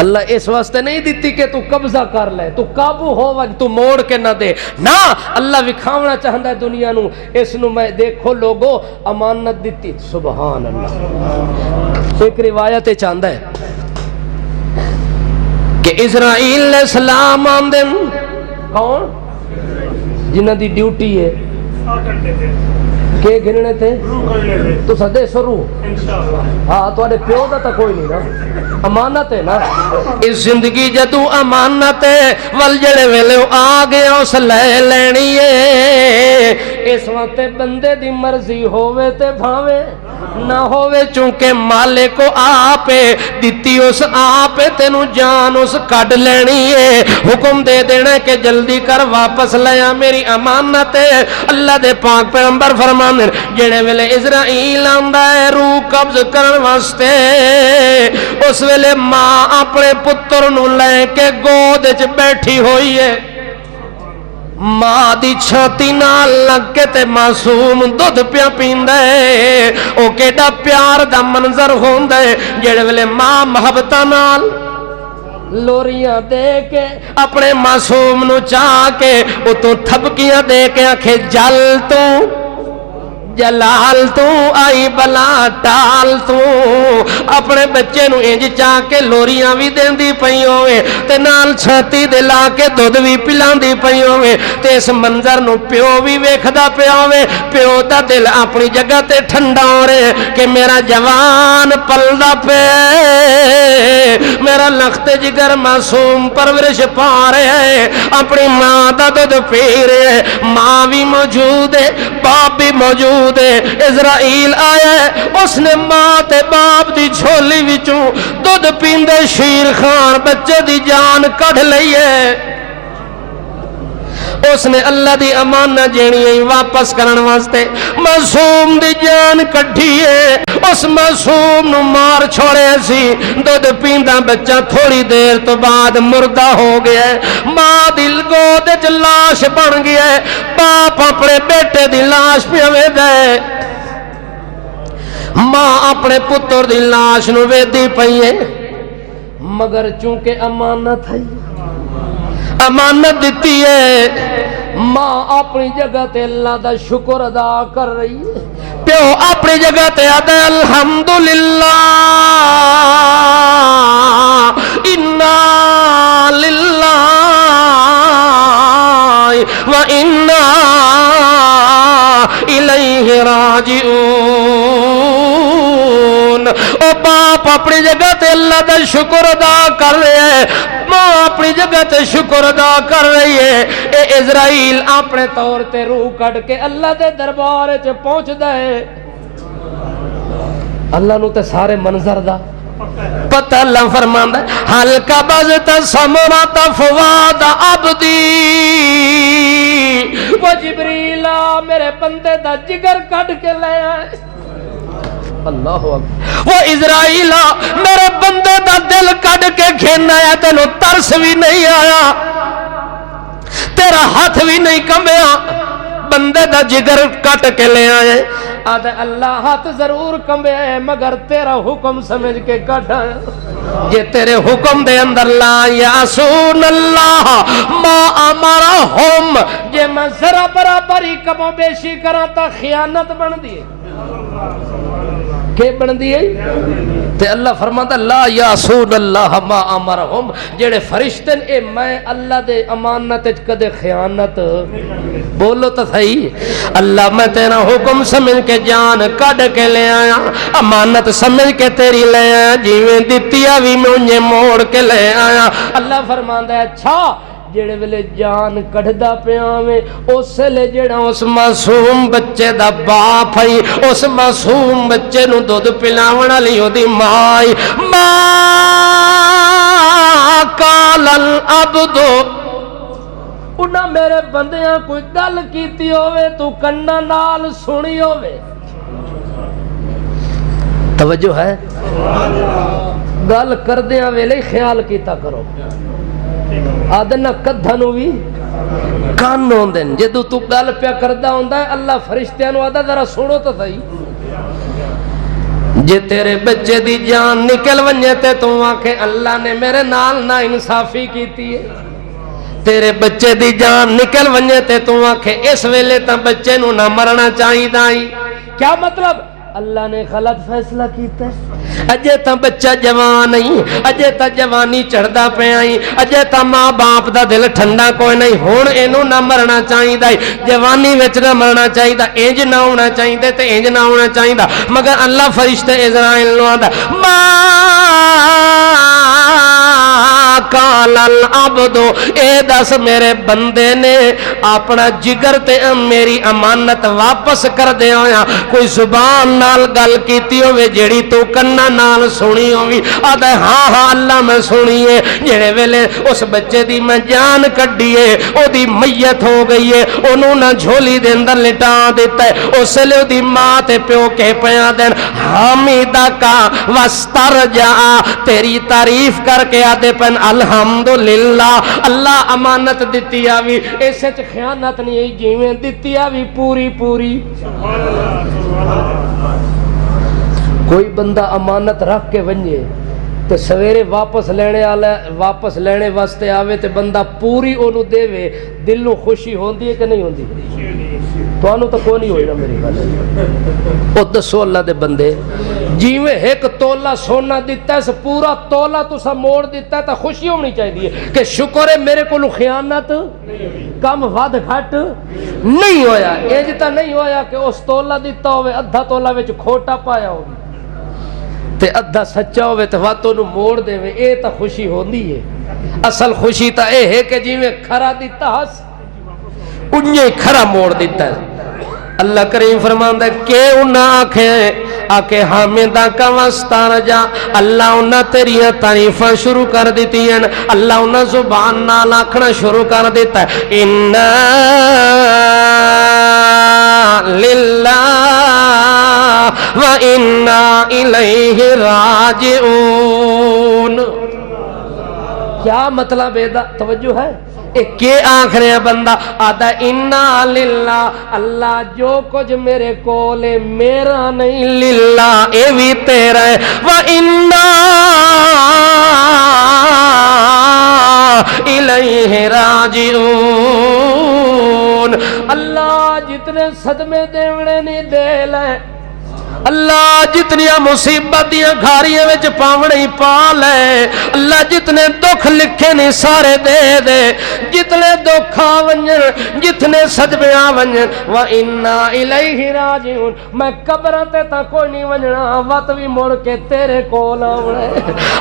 اللہ اس واسطے نہیں دیتی کہ تو قبضہ کر لے, تو قابو ہو وج تو موڑ کے نہ دے, نا اللہ وکھاونا چاہتا ہے دنیا نو اس نو میں دیکھو لوگو امانت دیتی. سبحان اللہ. ایک روایت چاہتا ہے کہ اسرائیل علیہ السلام آمدن, کون جنہ دی ڈیوٹی ہے کہ گھننے تھے تو سدے سرو, ہاں تو آڑے پیو دا تا کوئی نہیں نا, امانت ہے نا. اس زندگی جدو امانت ہے ول جڑے ویلے آگے اس لے لینی ہے. اس وقت بندے دی مرضی ہووے تے بھاوے نہ ہووے, چونکہ مالک کو آپ دیتی اس آپ تینوں جان اس کڈ لینی ہے. حکم دے دینا کہ جلدی کر واپس لیا میری امانت ہے. اللہ دے پاک پیغمبر فرمان جڑے ویلے اسرائیل آندا ہے روح قبض کرن واسطے, اس ویلے ماں اپنے پتر نو لے کے گود وچ بیٹھی ہوئی ہے. ماں دی چھاتی نال لگ کے تے معصوم دودھ پیا پیندا ہے. او کیڈا پیار دا منظر ہوندا ہے جڑے ویلے ماں محبتاں نال لوریاں دے کے اپنے معصوم نو چاہ کے او تو تھبکیاں دے کے آکھے جل تو جلال تو آئی بلا ٹال تو اپنے بچے نو انج چاہ کے لوریاں بھی دین دی پئی ہوئے تے نال چھاتی دے لا کے دودھ بھی پلان دی پئی ہوئے تے اس منظر نو پیو بھی ویکھدا پیا ہوئے پیو دا دل اپنی جگہ تے ٹھنڈا ہو رہے کہ میرا جوان پلدا پے میرا لخت جگر معصوم پرورش پا رہے اپنی ماں دا دودھ پی رہے ماں بھی موجود ہے باپ بھی موجود اسرائیل آیا ہے اس نے ماں تے باپ دی جھولی وچوں دودھ پیندے شیر خان بچے دی جان کڑھ لئیے اس نے اللہ دی امانت جینی واپس کرن واسطے معصوم دی جان کڈھی ہے اس معصوم نو مار چھوڑے سی دودھ پیندا بچہ تھوڑی دیر تو بعد مردہ ہو گیا ہے ماں دل گود وچ لاش بن گیا ہے باپ اپنے بیٹے دی لاش پہ دے ماں اپنے پتر دی لاش نو ویدی پئی ہے مگر چونکہ امانت ہے امانت دیتی ہے ماں اپنی جگہ تے اللہ دا شکر ادا کر رہی ہے پیو اپنی جگہ تے ادا الحمدللہ انا للہ و انا الیہ راجعون او باپ اپنی جگہ تے اللہ دا شکر ادا کر رہے ہیں ماں اپنی جگہ تے شکر ادا کر رہی ہے اے اسرائیل اپنے طور تے روح کٹ کے اللہ دے دربار وچ پہنچ دے اللہ نو تے سارے منظر دا پتہ اللہ فرماندا ہے حل قبضت ثمرۃ فؤاد عبدی وہ جبریل میرے بندے دا جگر کٹ کے لے آئے اللہ اکبر وہ اسرائیل میرے بندے دا دل کٹ کے کھینا ہے تینوں ترس بھی نہیں آیا تیرا ہاتھ بھی نہیں کمبیا بندے دا جگر کٹ کے لے آئے آدھے اللہ ہاتھ ضرور کمبیا ہے مگر تیرا حکم سمجھ کے کٹ آیا یہ تیرے حکم دے اندر لا یعصون اللہ ما امرہم جے میں ذرا برابری کم و بیشی کرا تا خیانت بن دیئے کہ بن دیئے تے اللہ فرماتا لا یعصون اللہ ما امرہم جڑے فرشتن اے میں اللہ دے امانت کدے خیانت بولو تو صحیح اللہ میں تیرا حکم سمجھ کے جان کڈ کے لے آیا امانت سمجھ کے تیری لے آیا جیویں دتیا بھی مجھے موڑ کے لے آیا اللہ فرماندا ہے اچھا جڑے ویلے جان کڈھدا پیا میں اس لے جڑا اس معصوم بچے دا باپ ہے اس معصوم بچے نو دودھ پلاون والی اودی ماں ما قال العبد انہاں میرے بندیاں کوئی گل کیتی ہوئے تو کناں نال سنی ہوئے توجہ ہے گل کردیاں ویلے خیال کیتا کرو آدھنا کدھنو بھی کان ہوندے جدو تو گل پیا کردہ ہوندہ ہے اللہ فرشتیاں نو آدھا ذرا سنو تو صحیح جے تیرے بچے دی جان نکل ونجے تے تو آنکھیں اللہ نے میرے نال نا انصافی کیتی ہے تیرے بچے دی جان نکل ونجے تے تو آنکھیں اس ویلے تا بچے نو نہ مرنا چاہی دائی کیا مطلب اللہ نے غلط فیصلہ کیتا ہے اجے تا بچہ جوان نہیں اجے تا جوانی چڑھدا پیا ہی اجے تا ماں باپ دا دل ٹھنڈا کوئی نہیں ہن اینو نہ مرنا چاہیدا جوانی وچ نہ مرنا چاہیدا انج نہ ہونا چاہیدا تے انج نہ ہونا چاہیدا مگر اللہ فرشتے اسرائیل نو آندا ما قال العبد اے دس میرے بندے نے اپنا جگر تے میری امانت واپس کر دے ہویا کوئی زبان نال گل کیتی ہوئے جیڑی تو کنہ نال سنی ہوئی آدھے ہاں ہاں اللہ میں سنیے جیڑے ویلے اس بچے دی میں جان کڈیے او دی میت ہو گئی ہے انہوں نہ جھولی دے اندر لٹا دیتا ہے اس لئے دی ماں تے پیو کے پیا دین حمیدہ کا وسترجا تیری تعریف کر کے آدھے پن الحمدللہ اللہ امانت دیتی آوی ایسے چھ خیانت نہیں جیویں دیتی آوی پوری پوری کوئی بندہ امانت رکھ کے ونجے تو سویرے واپس لینے واسطے آوے تو بندہ پوری انہوں دے وے دل نو خوشی ہوندی ہے کہ نہیں ہوندی تانوں تو کوئی نہیں ہوئی نا میری گل او دسو اللہ دے بندے جیویں ایک تولا سونا دیتا ہے پورا تولا تسا موڑ دیتا ہے تو خوشی ہونی چاہیے کہ شکر ہے میرے کو خیانت کم ود گھٹ نہیں ہویا انج تا نہیں ہویا کہ اس تولا دیتا ہوئے ادھا تولا وچ کھوٹا پایا ہوگی تے ادھا سچا ہوئے تے واتوں نو موڑ دے وے اے تا خوشی ہوندی ہے اصل خوشی تا اے ہے کہ جیویں کھرا دیتا ہس انہیں کھرا موڑ دیتا ہے اللہ کریم فرماندا ہے کہ انہاں آکھے حامدہ کا وستان جا اللہ انہاں تیریاں تعریفاں شروع کر دیتی ہیں اللہ انہاں زبان نال آکھنا شروع کر دیتا ہے اِنَّا لِلَّهِ وَإِنَّا إِلَيْهِ راجعون کیا مطلب ہے توجہ ہے ایک کے آخر ہے بندہ آدھا اِنَّا لِلَّهِ اللہ جو کچھ میرے کولے میرا نہیں للہ اے بھی تیرا ہے وَإِنَّا إِلَيْهِ راجعون اللہ جتنے صدمے دیوڑے نہیں دے لے اللہ جتنی مصیبتیاں گھاریاں وچ پاونے ہی پا لے اللہ جتنے دکھ لکھے نہیں سارے دے دے جتنے دکھ آونجن جتنے صدمے آونجن وَإِنَّا إِلَيْهِ راجعون میں قبرہ تے تا کوئی نہیں ونجنا وقت بھی مڑ کے تیرے کول آونے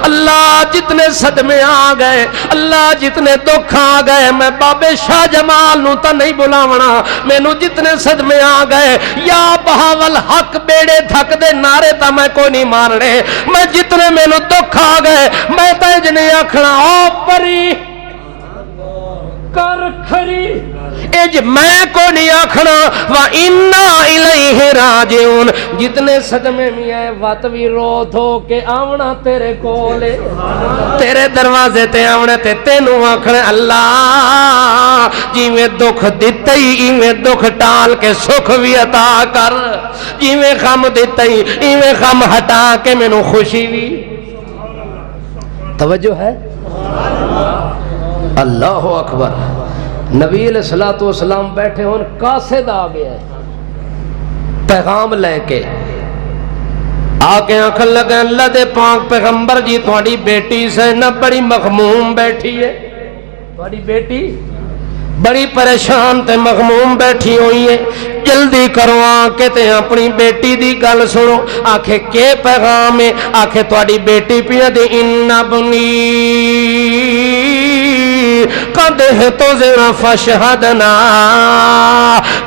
اللہ جتنے صدمے آ گئے اللہ جتنے دکھ آ گئے میں بابے شاہ جمال نو تا نہیں بلاونا میں نو جتنے صدمے آ گئے یا بہاول حق بیڑے تھک دے نعرے تا میں کوئی نہیں مارنے میں جتنے میں نو دکھ آ گئے میں تیج نہیں آکھنا او پری کر کھری اج میں کو نہیں آکھنا وَإِنَّا إِلَيْهِ راجعون جتنے صدمے میں آئے وات بھی رو دھو کے آونا تیرے کولے تیرے دروازے تے آونے تے تینوں آکھنے اللہ جی میں دکھ دیتا ہی ای میں دکھ ٹال کے سکھ بھی عطا کر جی میں غم دیتا ہی ای میں غم ہٹا کے میں نو خوشی بھی توجہ ہے اللہ اکبر نبی علیہ السلام بیٹھے ہون قاصد آ گیا ہے پیغام لے کے آکے آنکھن لگے اللہ دے پاک پیغمبر جی تھوڑی بیٹی سے نہ بڑی مغموم بیٹھی ہے تھوڑی بیٹی بڑی پریشان تے مغموم بیٹھی ہوئی ہے جلدی کرو آکے تے اپنی بیٹی دی گل سنو آکھے کے پیغام ہے آکھے تھوڑی بیٹی پیا دے ان ابنی قد ہے تو ذرا فشہدنا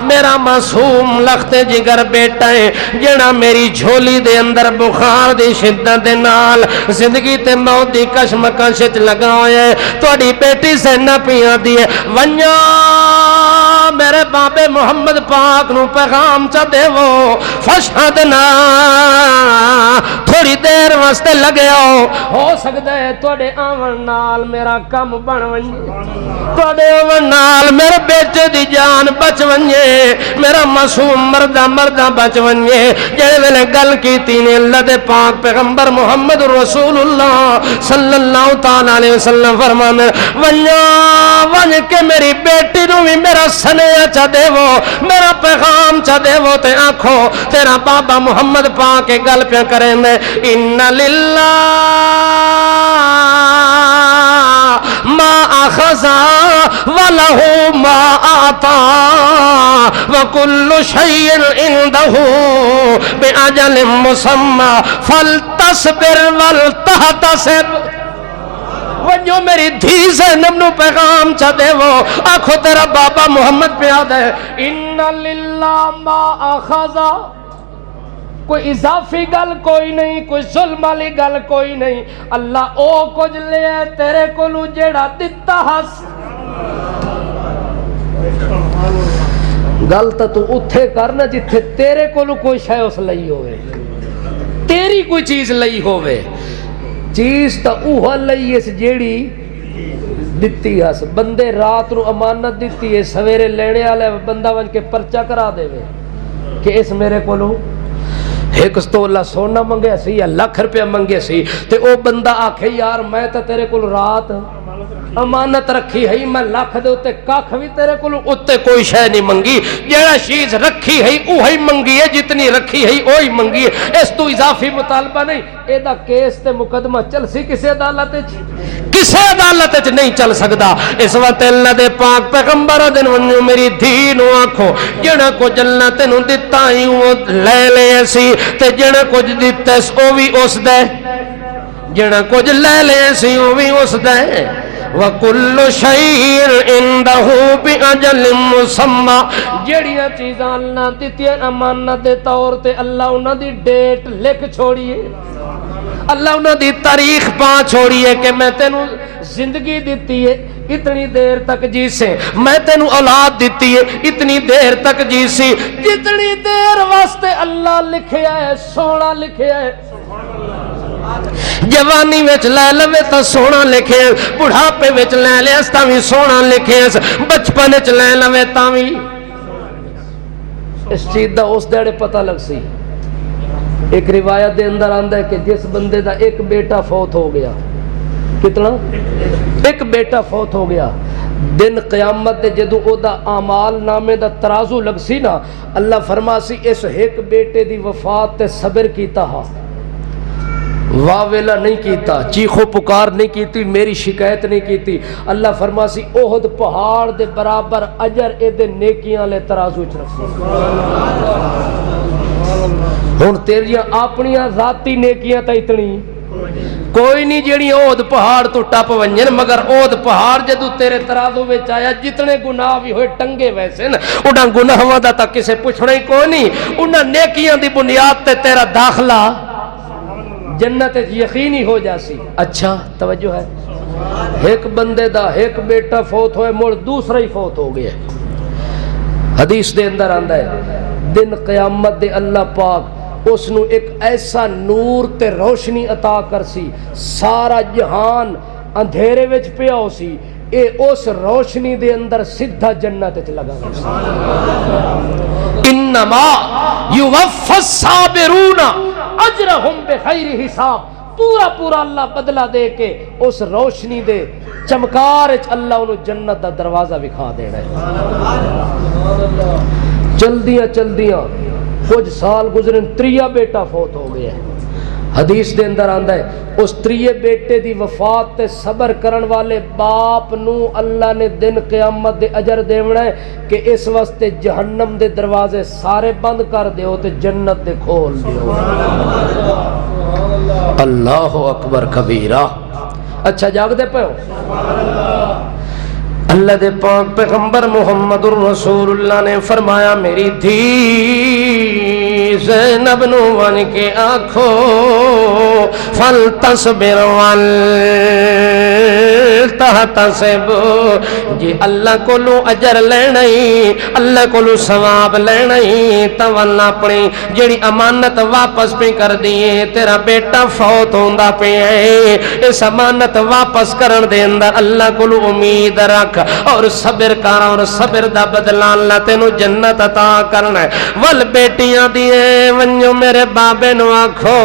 میرا معصوم لخت جگر بیٹا ہے جنا میری جھولی دے اندر بخار دی شدت نال زندگی تے موت دی کشمکش لگا ہویا ہے تھوڑی بیٹی سے نہ پیا دیئے ونیا میرے بابے محمد پاک نو پیغام چا دے وہ فشہدنا تھوڑی دیر واسطے لگے ہو سکتا ہے توڑے آون نال میرا کم بن ونجے توڑے آون نال میرے بیٹے دی جان بچ ونجے میرا معصوم مردہ بچ ونجے جڑے ویلے گل کی تینے اللہ دے پاک پیغمبر محمد رسول اللہ صلی اللہ تعالیٰ علیہ وسلم فرمانے ونج کے میری بیٹی نو بھی میرا سنے چا دے وہ میرا پیغام چا دے وہ تے آنکھو تیرا بابا محمد پاک کے گل پہ کریں دے ان للہ ما اخذا وله ما آتا وكل شيء عنده بأجل مسمى فلتصبر ولتحتسب وہ جو میری دھی زینب نو پیغام چا دے وہ آنکھو تیرا بابا محمد پہ آدھے ان للہ ما اخذا کوئی اضافی گل کوئی نہیں کوئی ظلم والی گل کوئی نہیں اللہ او کچھ لے تیرے کو لو جیڑا دتا ہس گل تا تو اتھے کرنا جتھے تیرے کو لو کوئی شے اس لئی ہوئے تیری کوئی چیز لئی ہوئے چیز تا اوہ لئی اس جیڑی دتی ہس بندے رات رو امانت دتی ہے سویرے لینے آلے بندہ ون کے پرچہ کرا دے وے کہ اس میرے کو لو ایک ستولہ سونا منگے سی یا لکھ روپیہ منگے سی تے او بندہ آکھے یار میں تا تیرے کو رات امانت رکھی ہے میں لاکھ دے اتے کاکھ بھی تیرے کو اتے کوئی شے نہیں منگی جیڑا چیز رکھی ہے وہی منگی ہے جتنی رکھی ہے وہی منگی ہے اس تو اضافی مطالبہ نہیں اے دا کیس تے مقدمہ چل سی کسے عدالت نہیں چل سکتا اس وقت اللہ دے پاک پیغمبر دن ونیو میری دھی نو آنکھو جنہ کو جلنا تینو دیتا ہی وہ لے لے سی تے جنہ کچھ دیتا او بھی اس دے جنہ کچھ لے لے سی او بھی اس دے وَكُلُّ شَيْءٍ عِندَهُ بِأَجَلٍ مُّسَمًّى جڑیاں چیزاں اللہ دیتی ہیں امانت دے طور تے اللہ انہاں دی ڈیٹ لکھ چھوڑیے اللہ انہاں دی تاریخ پا چھوڑیے کہ میں تینوں زندگی دیتی ہے اتنی دیر تک جی سے میں تینوں اولاد دیتی ہے اتنی دیر تک جی سی جتنی دیر واسطے اللہ لکھیا ہے سونا لکھیا ہے جوانی وچ لے لوے تا سونا لکھے بڑھاپے وچ لے لے اس تاوی سونا لکھے بچپن وچ لے لوے تاوی اس چیز دا اس دیڑے پتہ لگ سی ایک روایت دے اندر آندہ ہے کہ جس بندے دا ایک بیٹا فوت ہو گیا کتنا ایک بیٹا فوت ہو گیا دن قیامت دے جدو او دا اعمال نامے دا ترازو لگ سی نا اللہ فرما سی اس ایک بیٹے دی وفات تے صبر کیتا ہا واویلا نہیں کیتا چیخو پکار نہیں کیتی میری شکایت نہیں کیتی اللہ فرما سی احد پہاڑ دے برابر اجر اے دے نیکیاں لے ترازو چ رکھی ہن تیریاں اپنیاں ذاتی نیکیاں تا اتنی کوئی نہیں جیڑی احد پہاڑ تو ٹپ ونجن مگر احد پہاڑ جدو تیرے ترازو وچ آیا جتنے گناہ بھی ہوئے ٹنگے ویسے نا انہاں گناہاں دا تا کسے پوچھنا ہی کوئی نہیں انہاں نیکیاں دی بنیاد تے تیرا داخلہ جنت یقینی ہو جاسی اچھا توجہ ہے ایک بندے دا ایک بیٹا فوت ہوئے مڑ دوسرا ہی فوت ہو گیا حدیث دے اندر آندہ ہے دن قیامت دے اللہ پاک اس نو ایک ایسا نور تے روشنی عطا کر سی سارا جہان اندھیرے وچ پیا ہو سی اے اس روشنی دے اندر سدھا جنت وچ لگا انما یوفی الصابرون اجرہم بخیر حساب پورا اللہ بدلہ دے کے اس روشنی دے چمکار اچ اللہ انہوں جنت دا دروازہ بکھا دے رہے چلدیاں کچھ سال گزرن تریہ بیٹا فوت ہو گیا ہے حدیث دے اندر آندہ ہے اس تریہ بیٹے دی وفات تے صبر کرن والے باپ نو اللہ نے دن قیامت دے اجر دیونا ہے کہ اس واسطے جہنم دے دروازے سارے بند کر دیو تے جنت دے کھول دیو اللہ اکبر کبیرہ اچھا جاگ دے پہ ہو اللہ دے پاک پیغمبر محمد الرسول اللہ نے فرمایا میری دھی زینب نو ون کے آنکھو فَلْتَصْبِرْ وَلْتَحْتَسِبْ جی اللہ کو لو اجر لینئی اللہ کو لو ثواب لینئی تو اللہ اپنی جڑی امانت واپس پہ کر دیئے تیرا بیٹا فوت ہوندہ پہ ہے اس امانت واپس کرن دے اندر اللہ کو لو امید رکھ اور صبر کر اور صبر دا بدلہ اللہ تینو جنت عطا کرنا ہے ول بیٹیاں دیئے ونجو میرے بابے نو آکھو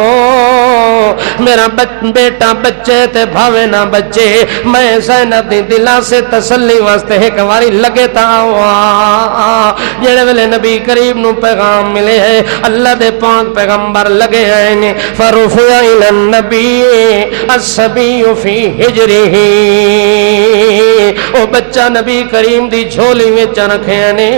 میرا بیٹا بچے تے بھاوے نہ بچے میں زینب دی دلا سے تسلی واسطے ایک واری لگے تا ہوا جڑے ویلے نبی کریم نو پیغام ملے ہے اللہ دے پاک پیغمبر لگے ہیں فرفع الی النبی الصبی فی حجرہ او بچہ نبی کریم دی جھولی میں رکھے نے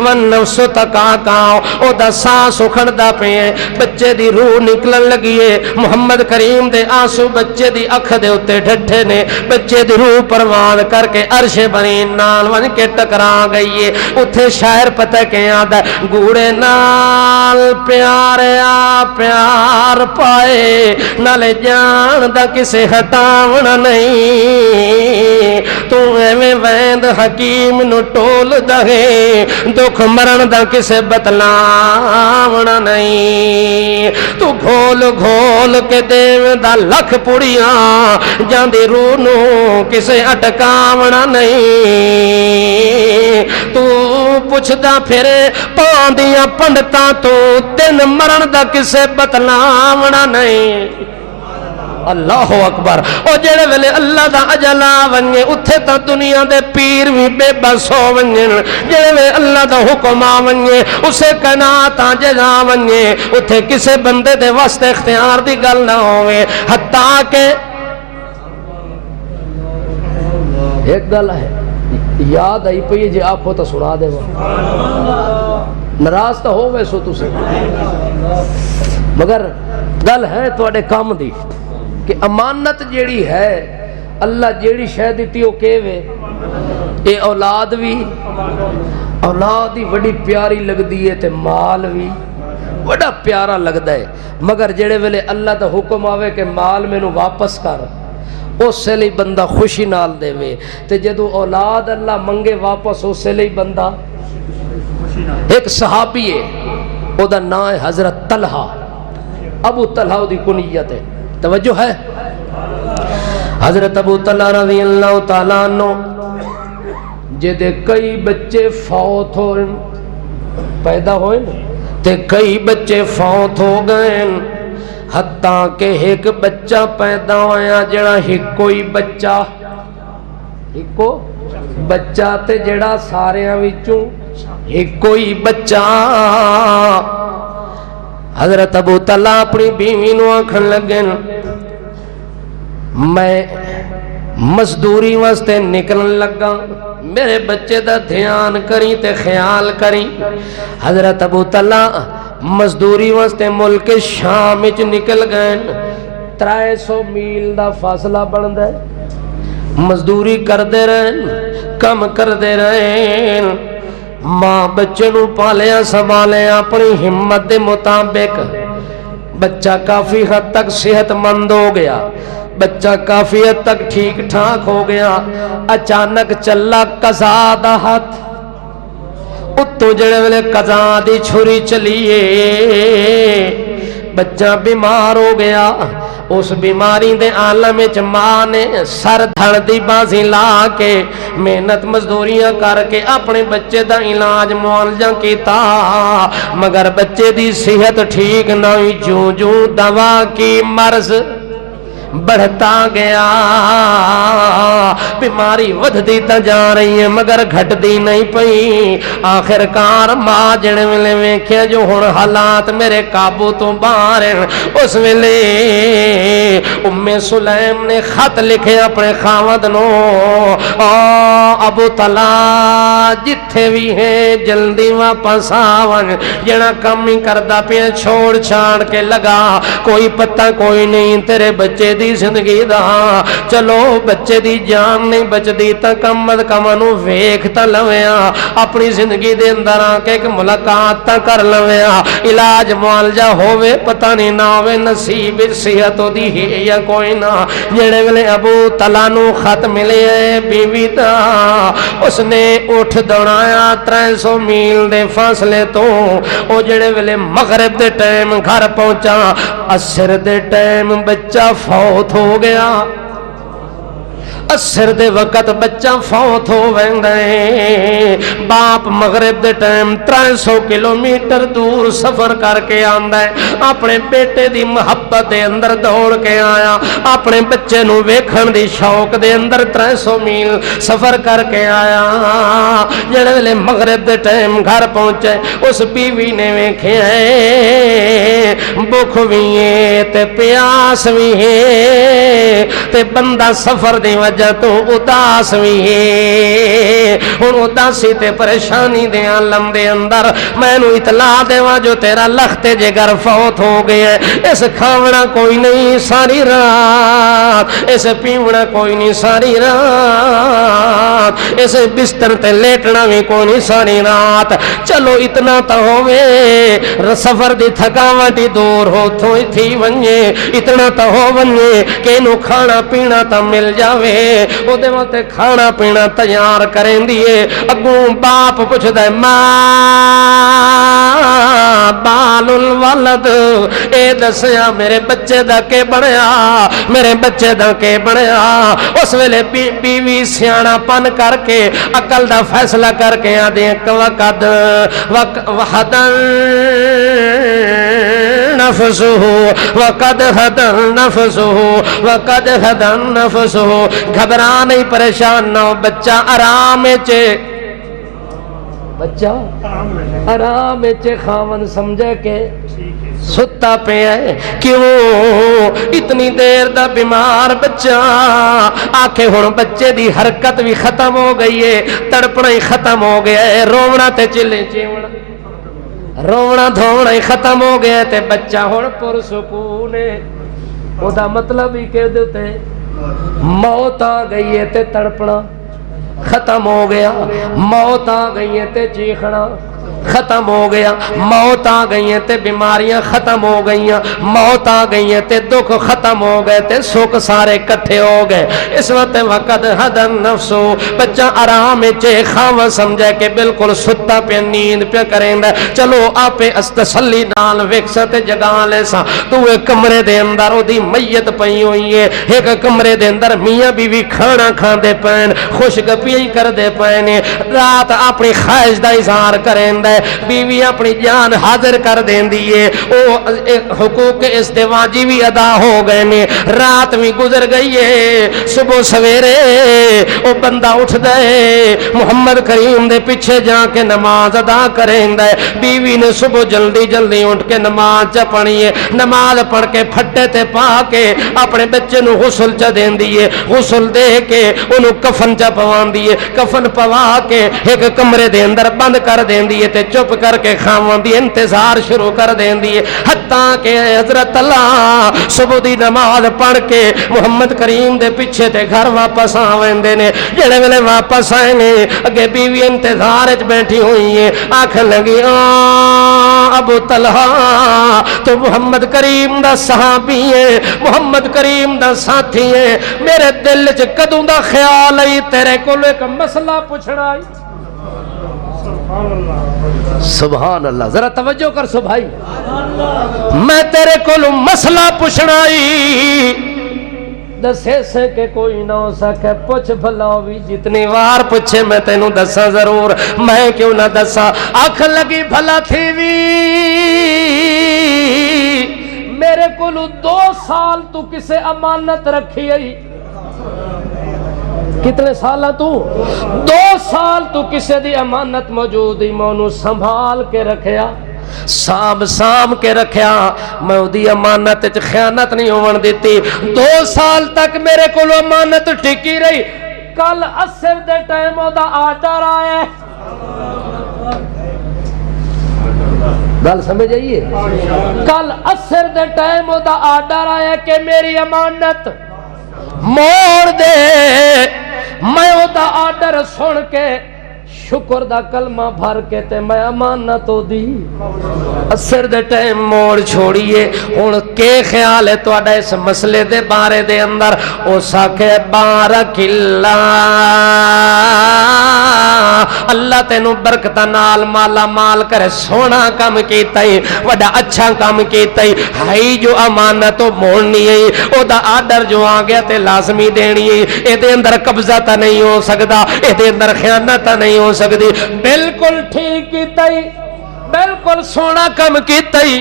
ونفس تکاکاؤ او دا سانس اکھڑدا پے بچے دی روح نکلن لگی ہے محمد کریم دے آنسو بچے دی اکھ دے اتے ڈھٹھے نے بچے دی روح پروان کر کے عرش بنی نال ون کے ٹکرا گئی ہے اتھے شاعر پتہ کہ یاد ہے گوڑے نال پیاریا پیار پائے نالے جان دا کسے ہٹاونا نہیں تو ایویں ویند حکیم نو ٹول دہے دکھ مرن دا کسے بتلاونا نہیں تو گھول گھول کے دیو دا لکھ پڑیاں جاندی روح نو کسے اٹکاونا نہیں تو پوچھ دا پھرے پاندیاں پندتا تو دن مرن دا کسے بتلاونا نہیں اللہ اکبر. او جڑے ویلے اللہ دا اجل آ ونجے اتھے تا دنیا دے پیر بھی بے بس ہو ونجن. جڑے ویلے اللہ دا حکم آ ونجے اسے قناعت آ جا ونجے اتھے کسے بندے دے واسطے اختیار دی گل نہ ہوئے. حتیٰ کہ ایک گل ہے یاد آئی پئی جی آپ کو تو سنا دے ناراض تو ہو ویسو تسے مگر گل ہے تواڈے کام دی کہ امانت جیڑی ہے اللہ جیڑی شے دتی او کیوے اے اولاد بھی اولاد ہی بڑی پیاری لگدی ہے تے مال بھی بڑا پیارا لگدا ہے. مگر جڑے ویلے اللہ دا حکم آوے کہ مال مینوں واپس کر اس لئی بندہ خوشی نال دے وے. تے جدو اولاد اللہ منگے واپس اس لئی بندہ. ایک صحابی ہے او دا نام ہے حضرت طلحہ ابو طلحہ دی کنیت ہے. توجہ ہے حضرت ابو طلحہ رضی اللہ تعالیٰ عنہ جدے کئی بچے فوت ہوئے پیدا ہوئے تے کئی بچے فوت ہو گئے. حتیٰ کہ ایک بچہ پیدا ہویا جڑا کوئی بچہ ایکو بچہ تے جڑا ساریاں وچوں کوئی بچہ. حضرت ابو طلحہ اپنی بیوی نو آکھن لگے میں مزدوری واسطے نکلن لگا میرے بچے دا دھیان کری تے خیال کری. حضرت ابو طلحہ مزدوری واسطے ملک شام وچ نکل گئے. 300 میل دا فاصلہ بندا ہے. مزدوری کردے رہن کم کردے رہن. ماں بچے نو پالیا سنبھالیا اپنی ہمت دے مطابق. بچہ کافی حد تک صحت مند ہو گیا. بچہ کافی حد تک ٹھیک ٹھاک ہو گیا. اچانک چلا قضا دا ہاتھ. اتو جڑے ویلے قضا دی چھری چلیے بچہ بیمار ہو گیا. اس بیماری دے عالم وچ ماں نے سر دھڑ دی بازی لا کے محنت مزدوریاں کر کے اپنے بچے دا علاج معالجہ کیتا. مگر بچے دی صحت ٹھیک نہ ہوئی. جو جو دوا کی مرض بڑھتا گیا بیماری ودھدی تا جا رہی ہے مگر گھٹ دی نہیں پئی. آخر کار ماں جڑے ویلے ویکھیا جو ہن حالات میرے قابو تو باہر ہیں اس ویلے ام سلیم نے خط لکھے اپنے خاوند نو ابو طلحہ جتھے بھی ہیں جلدی واپس آون. جڑا کم ہی کردا پیا چھوڑ چھاڑ کے لگا کوئی پتہ کوئی نہیں تیرے بچے دی زندگی دا. چلو بچے دی جان نہیں بچدی تا کم از کم نو ویکھ تا لویا اپنی زندگی دے اندر آ کے ایک ملاقات تا کر لویا علاج معالجہ ہووے پتہ نہیں نہ ہووے نصیب صحت دی ہے یا کوئی نہ. جڑے ویلے ابو طلحہ نو خط ملے بیوی دا اس نے اٹھ دوڑایا 300 میل دے فاصلے تو. او جڑے ویلے مغرب دے ٹائم گھر پہنچا عصر دے ٹائم بچہ فوت ہو گیا. عصر دے وقت بچہ فوت ہو ویندے. باپ مغرب دے ٹائم 300 کلومیٹر دور سفر کر کے آندا ہے. اپنے بیٹے دی محبت دے اندر دوڑ کے آیا. اپنے بچے نو ویکھن دی شوق دے اندر 300 میل سفر کر کے آیا. جڑے ویلے مغرب دے ٹائم گھر پہنچے اس بیوی نے ویکھیا بھوک بھی ہے تے پیاس بھی ہے تے بندہ سفر دی وجہ تو اداس بھی ہے. ہن اداسی تے پریشانی دے عالم دے اندر مینوں اطلاع دیواں جو تیرا لخت جگر فوت ہو گیا ہے. اس کھاونا کوئی نہیں ساری رات اس پیونا کوئی نہیں ساری رات اس بستر تے لیٹنا بھی کوئی نہیں ساری رات. چلو اتنا تو ہووے سفر دی تھکاوٹ ہی دور ہو تھو تھی ونجے اتنا تو ہو ونجے کہ نو کھانا پینا تا مل جاوے. او دے واسطے کھانا پینا تیار کریں دیے. اگوں باپ پوچھدا ہے ماں بال الولد اے دسیا میرے بچے دا کے بنیا میرے بچے دا کے بنیا. اس ویلے بیوی سیانا پن کر کے عقل دا فیصلہ کر کے آدھے وقت وحدن نفسه وقد هدى نفسه وقد هدى نفسه. گھبرا نہیں، پریشان نہ ہو، بچہ آرام چے، بچہ آرام چے خاون سمجھے کہ ستا پہ ہے. کیوں اتنی دیر دا بیمار بچہ آکھے ہن بچے دی حرکت بھی ختم ہو گئی ہے، تڑپنا ہی ختم ہو گیا ہے، رونا تے چلے چیونا، رونا دھونا ہی ختم ہو گیا تے بچہ ہن پرسکون ہے. او دا مطلب ہی کہ دیتے موت آ گئی ہے تے تڑپنا ختم ہو گیا، موت آ گئی ہے تے چیخنا ختم ہو گیا، موت آ گئی ہیں تے بیماریاں ختم ہو گئیاں، موت آ گئی ہیں تے دکھ ختم ہو گئے تے سکھ سارے کٹھے ہو گئے. اس وقت وقت حدن نفسو، بچہ آرام چے خاوہ سمجھے کہ بالکل ستا پہ نیند پہ کریں دے. چلو آپ تسلی نال وکست جگہ لے سا. تو ایک کمرے دے اندر او دی میت پئی ہوئی ہے، ایک کمرے دے اندر میاں بیوی کھانا کھان دے پین، خوش گپیاں کر دے پین، رات اپنی خواہش دا اظہار کریں دے، بیوی اپنی جان حاضر کر دین دیئے، او حقوق ازدواجی بھی ادا ہو گئے نے، رات بھی گزر گئی ہے، صبح سویرے او بندہ اٹھ دے محمد کریم دے پیچھے جا کے نماز ادا کریں دے. بیوی نے صبح جلدی جلدی اٹھ کے نماز پڑھی ہے، نماز پڑھ کے پھٹے تے پا کے اپنے بچے نو غسل چا دین دیئے، غسل دے کے انہوں کفن چا پوان دیئے، کفن پوا کے ایک کمرے دے اندر بند کر دین دیئے تے چپ کر کے خاون دی انتظار شروع کر دین دیئے. حتیٰ کہ حضرت اللہ صبح دی نماز پڑھ کے محمد کریم دے پیچھے تے گھر واپس آویں دے نے. جڑے ویلے واپس آئے نے اگے بیوی انتظار وچ بیٹھی ہوئی ہے، آکھن لگی ابو طلحہ تو محمد کریم دا صحابی ہے، محمد کریم دا ساتھی ہے، میرے دل وچ کدوں دا خیال آئی تیرے کول ایک مسئلہ پوچھنا آئی. سبحان اللہ، ذرا توجہ کر سو بھائی، میں تیرے کولوں مسئلہ پوچھنا ہی دسے سے کہ کوئی نہ ہو سکے، پوچھ بھلا ہوئی جتنی وار پوچھے میں تینوں دسا ضرور، میں کیوں نہ دسا. آنکھ لگی بھلا تھی وی میرے کولوں 2 سال تو کسے امانت رکھی ہے. کتنے سالہ تو 2 سال تو کسے دی امانت موجود ہی، میں انہوں سنبھال کے رکھیا، سام کے رکھیا، میں دی امانت خیانت نہیں ہون دیتی. 2 سال تک میرے کو امانت ٹھیکی رہی. کل عصر دے ٹائم دا آرڈر آئے، گل سمجھ آئیے، کل عصر دے ٹائم دا آرڈر آئے کہ میری امانت موڑ دے. میں او دا آرڈر سن کے شکر دا کلمہ بھر کے تے میں امانت ہو دی عصر دے ٹائم موڑ چھوڑیے. ہن کے خیال ہے تہاڈا اس مسئلے دے بارے دے اندر؟ او ساکھے بارک اللہ، اللہ تینوں برکتاں نال مالا مال کرے، سونا کام کیتا ہی، وڈا اچھا کام کیتا ہی. ہائی جو امانت او موڑنی ہے، او دا آرڈر جو آ گیا تے لازمی دینی ہے. اے دے اندر قبضہ تا نہیں ہو سکدا، اے دے اندر خیانت تا نہیں ہو سکدی. بالکل ٹھیک کیتا ہی، بالکل سونا کام کیتا ہی.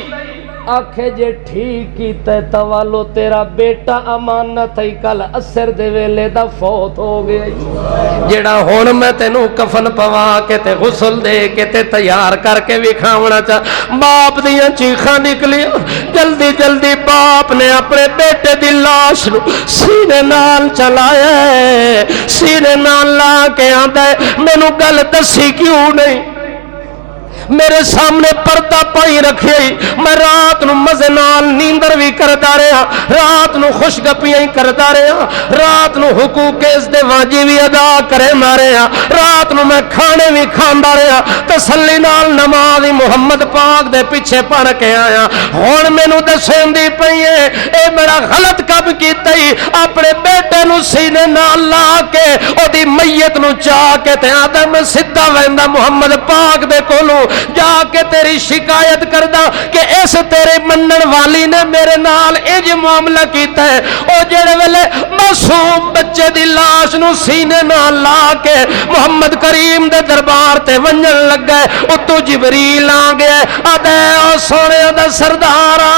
آکھے جے ٹھیک کیتا ہے توالو تیرا بیٹا امانت ہے کل عصر دے ویلے دا فوت ہو گیا. جڑا ہون میں تینوں کفن پوا کے تے غسل دے کے تے تیار کر کے بھی کھاونا چاہ. باپ دیاں چیخاں نکلی، جلدی جلدی باپ نے اپنے بیٹے دی لاش نو سینے نال چلایا، سینے نال لا کے آندا ہے مینوں گل دسی کیوں نہیں، میرے سامنے پردہ پائی رکھے، میں رات نو مزے نال نیندر بھی کردا رہا، رات نو خوش گپیاں کردا رہا، رات نو حقوق ازدواجی بھی ادا کردا رہا، رات نو میں کھانے بھی کھاندا رہا، تسلی نال نماز محمد پاک دے پیچھے پڑھ کے آیا. ہن مینوں دسیندی پئی ہے اے بڑا غلط کام کیتا ہی، اپنے بیٹے نو سینے نال لا کے او دی میت نو چا کے تے آدم سیدھا ویندا محمد پاک دے کولوں جا کے تیری شکایت کردہ کہ اس تیرے منن والی نے میرے نال اج معاملہ کیتا ہے. او جڑے ویلے معصوم بچے دی لاش نو سینے نال لا کے محمد کریم دے دربار تے ونجن لگ گئے، اتو جبریل آ گیا، آدھے او سونے دا سردارا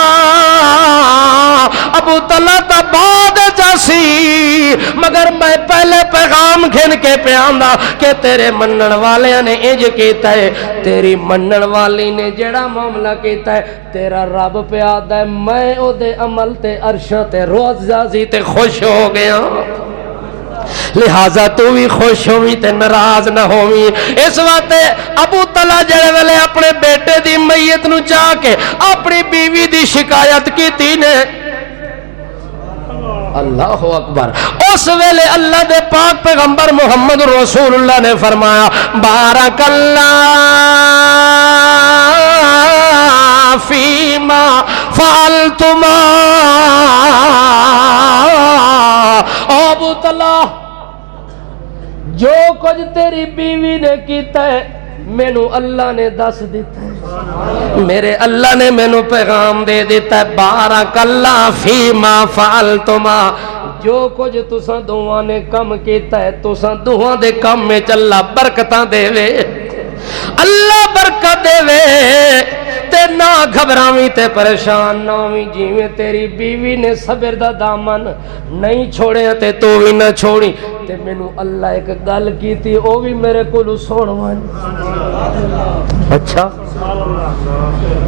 مگر میں پہلے پیغام گھن کے پیاندا کہ تیرے منن والیاں نے انج کیتا ہے، تیری منن والی نے جڑا معاملہ کیتا ہے، تیرا رب پیادا ہے میں او دے عمل تے عرشاں تے روز جازی تے خوش ہو گیا، لہذا تو بھی خوش ہوئی تے ناراض نہ ہوئی۔ اس وقت ابو طلحہ جڑے ویلے اپنے بیٹے دی میت نو چاہ کے اپنی بیوی دی شکایت کیتی نے، اللہ اکبر، اس ویلے اللہ دے پاک پیغمبر محمد رسول اللہ نے فرمایا بارک اللہ فیما فعلتما، ابو طلحہ جو کچھ تیری بیوی نے کیتا ہے مینوں اللہ نے دس دیتا ہے، میرے اللہ نے مینوں پیغام دے دیتا ہے بارک اللہ فیما فعلتما، جو کچھ تساں دوواں نے کم کیتا ہے تساں دوواں دے کم میں اللہ برکتاں دے وے، اللہ برکت دے وے تے نہ گھبراویں تے پریشان نہ ہوویں، جیویں تیری بیوی نے صبر دا دامن نہیں چھوڑیا تے تو بھی نہ چھوڑی، تے مینوں اللہ ایک گل کیتی او بھی میرے کولوں سن وان، اچھا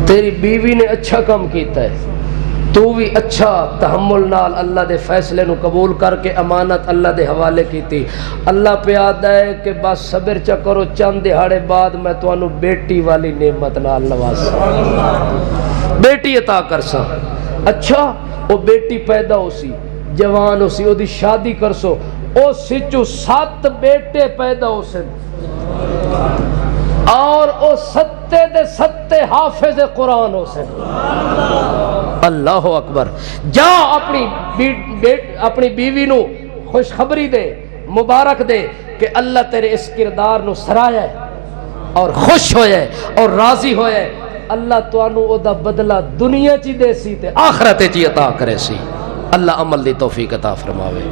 تیری بیوی نے اچھا کام کیتا ہے، تو بھی اچھا تحمل نال اللہ دے فیصلے نو قبول کر کے امانت اللہ دے حوالے کیتی، اللہ پیادا ہے کہ بس صبر چا کرو چند دہاڑے بعد میں تانوں بیٹی والی نعمت نال نوازاں، بیٹی عطا کرساں، اچھا او بیٹی پیدا ہو سی جوان ہو سی او دی شادی کرسو، او سچو 7 بیٹے پیدا ہو سن اور او 7 حافظ قرآن ہو سن، اللہ اکبر، جا اپنی بیوی نو خوشخبری دے مبارک دے کہ اللہ تیرے اس کردار نو سرایا ہے اور خوش ہویا ہے اور راضی ہویا ہے، اللہ توانو او دا بدلہ دنیا چی دے سی تے آخرت چی عطا کرے سی، اللہ عمل دی توفیق عطا فرماوے۔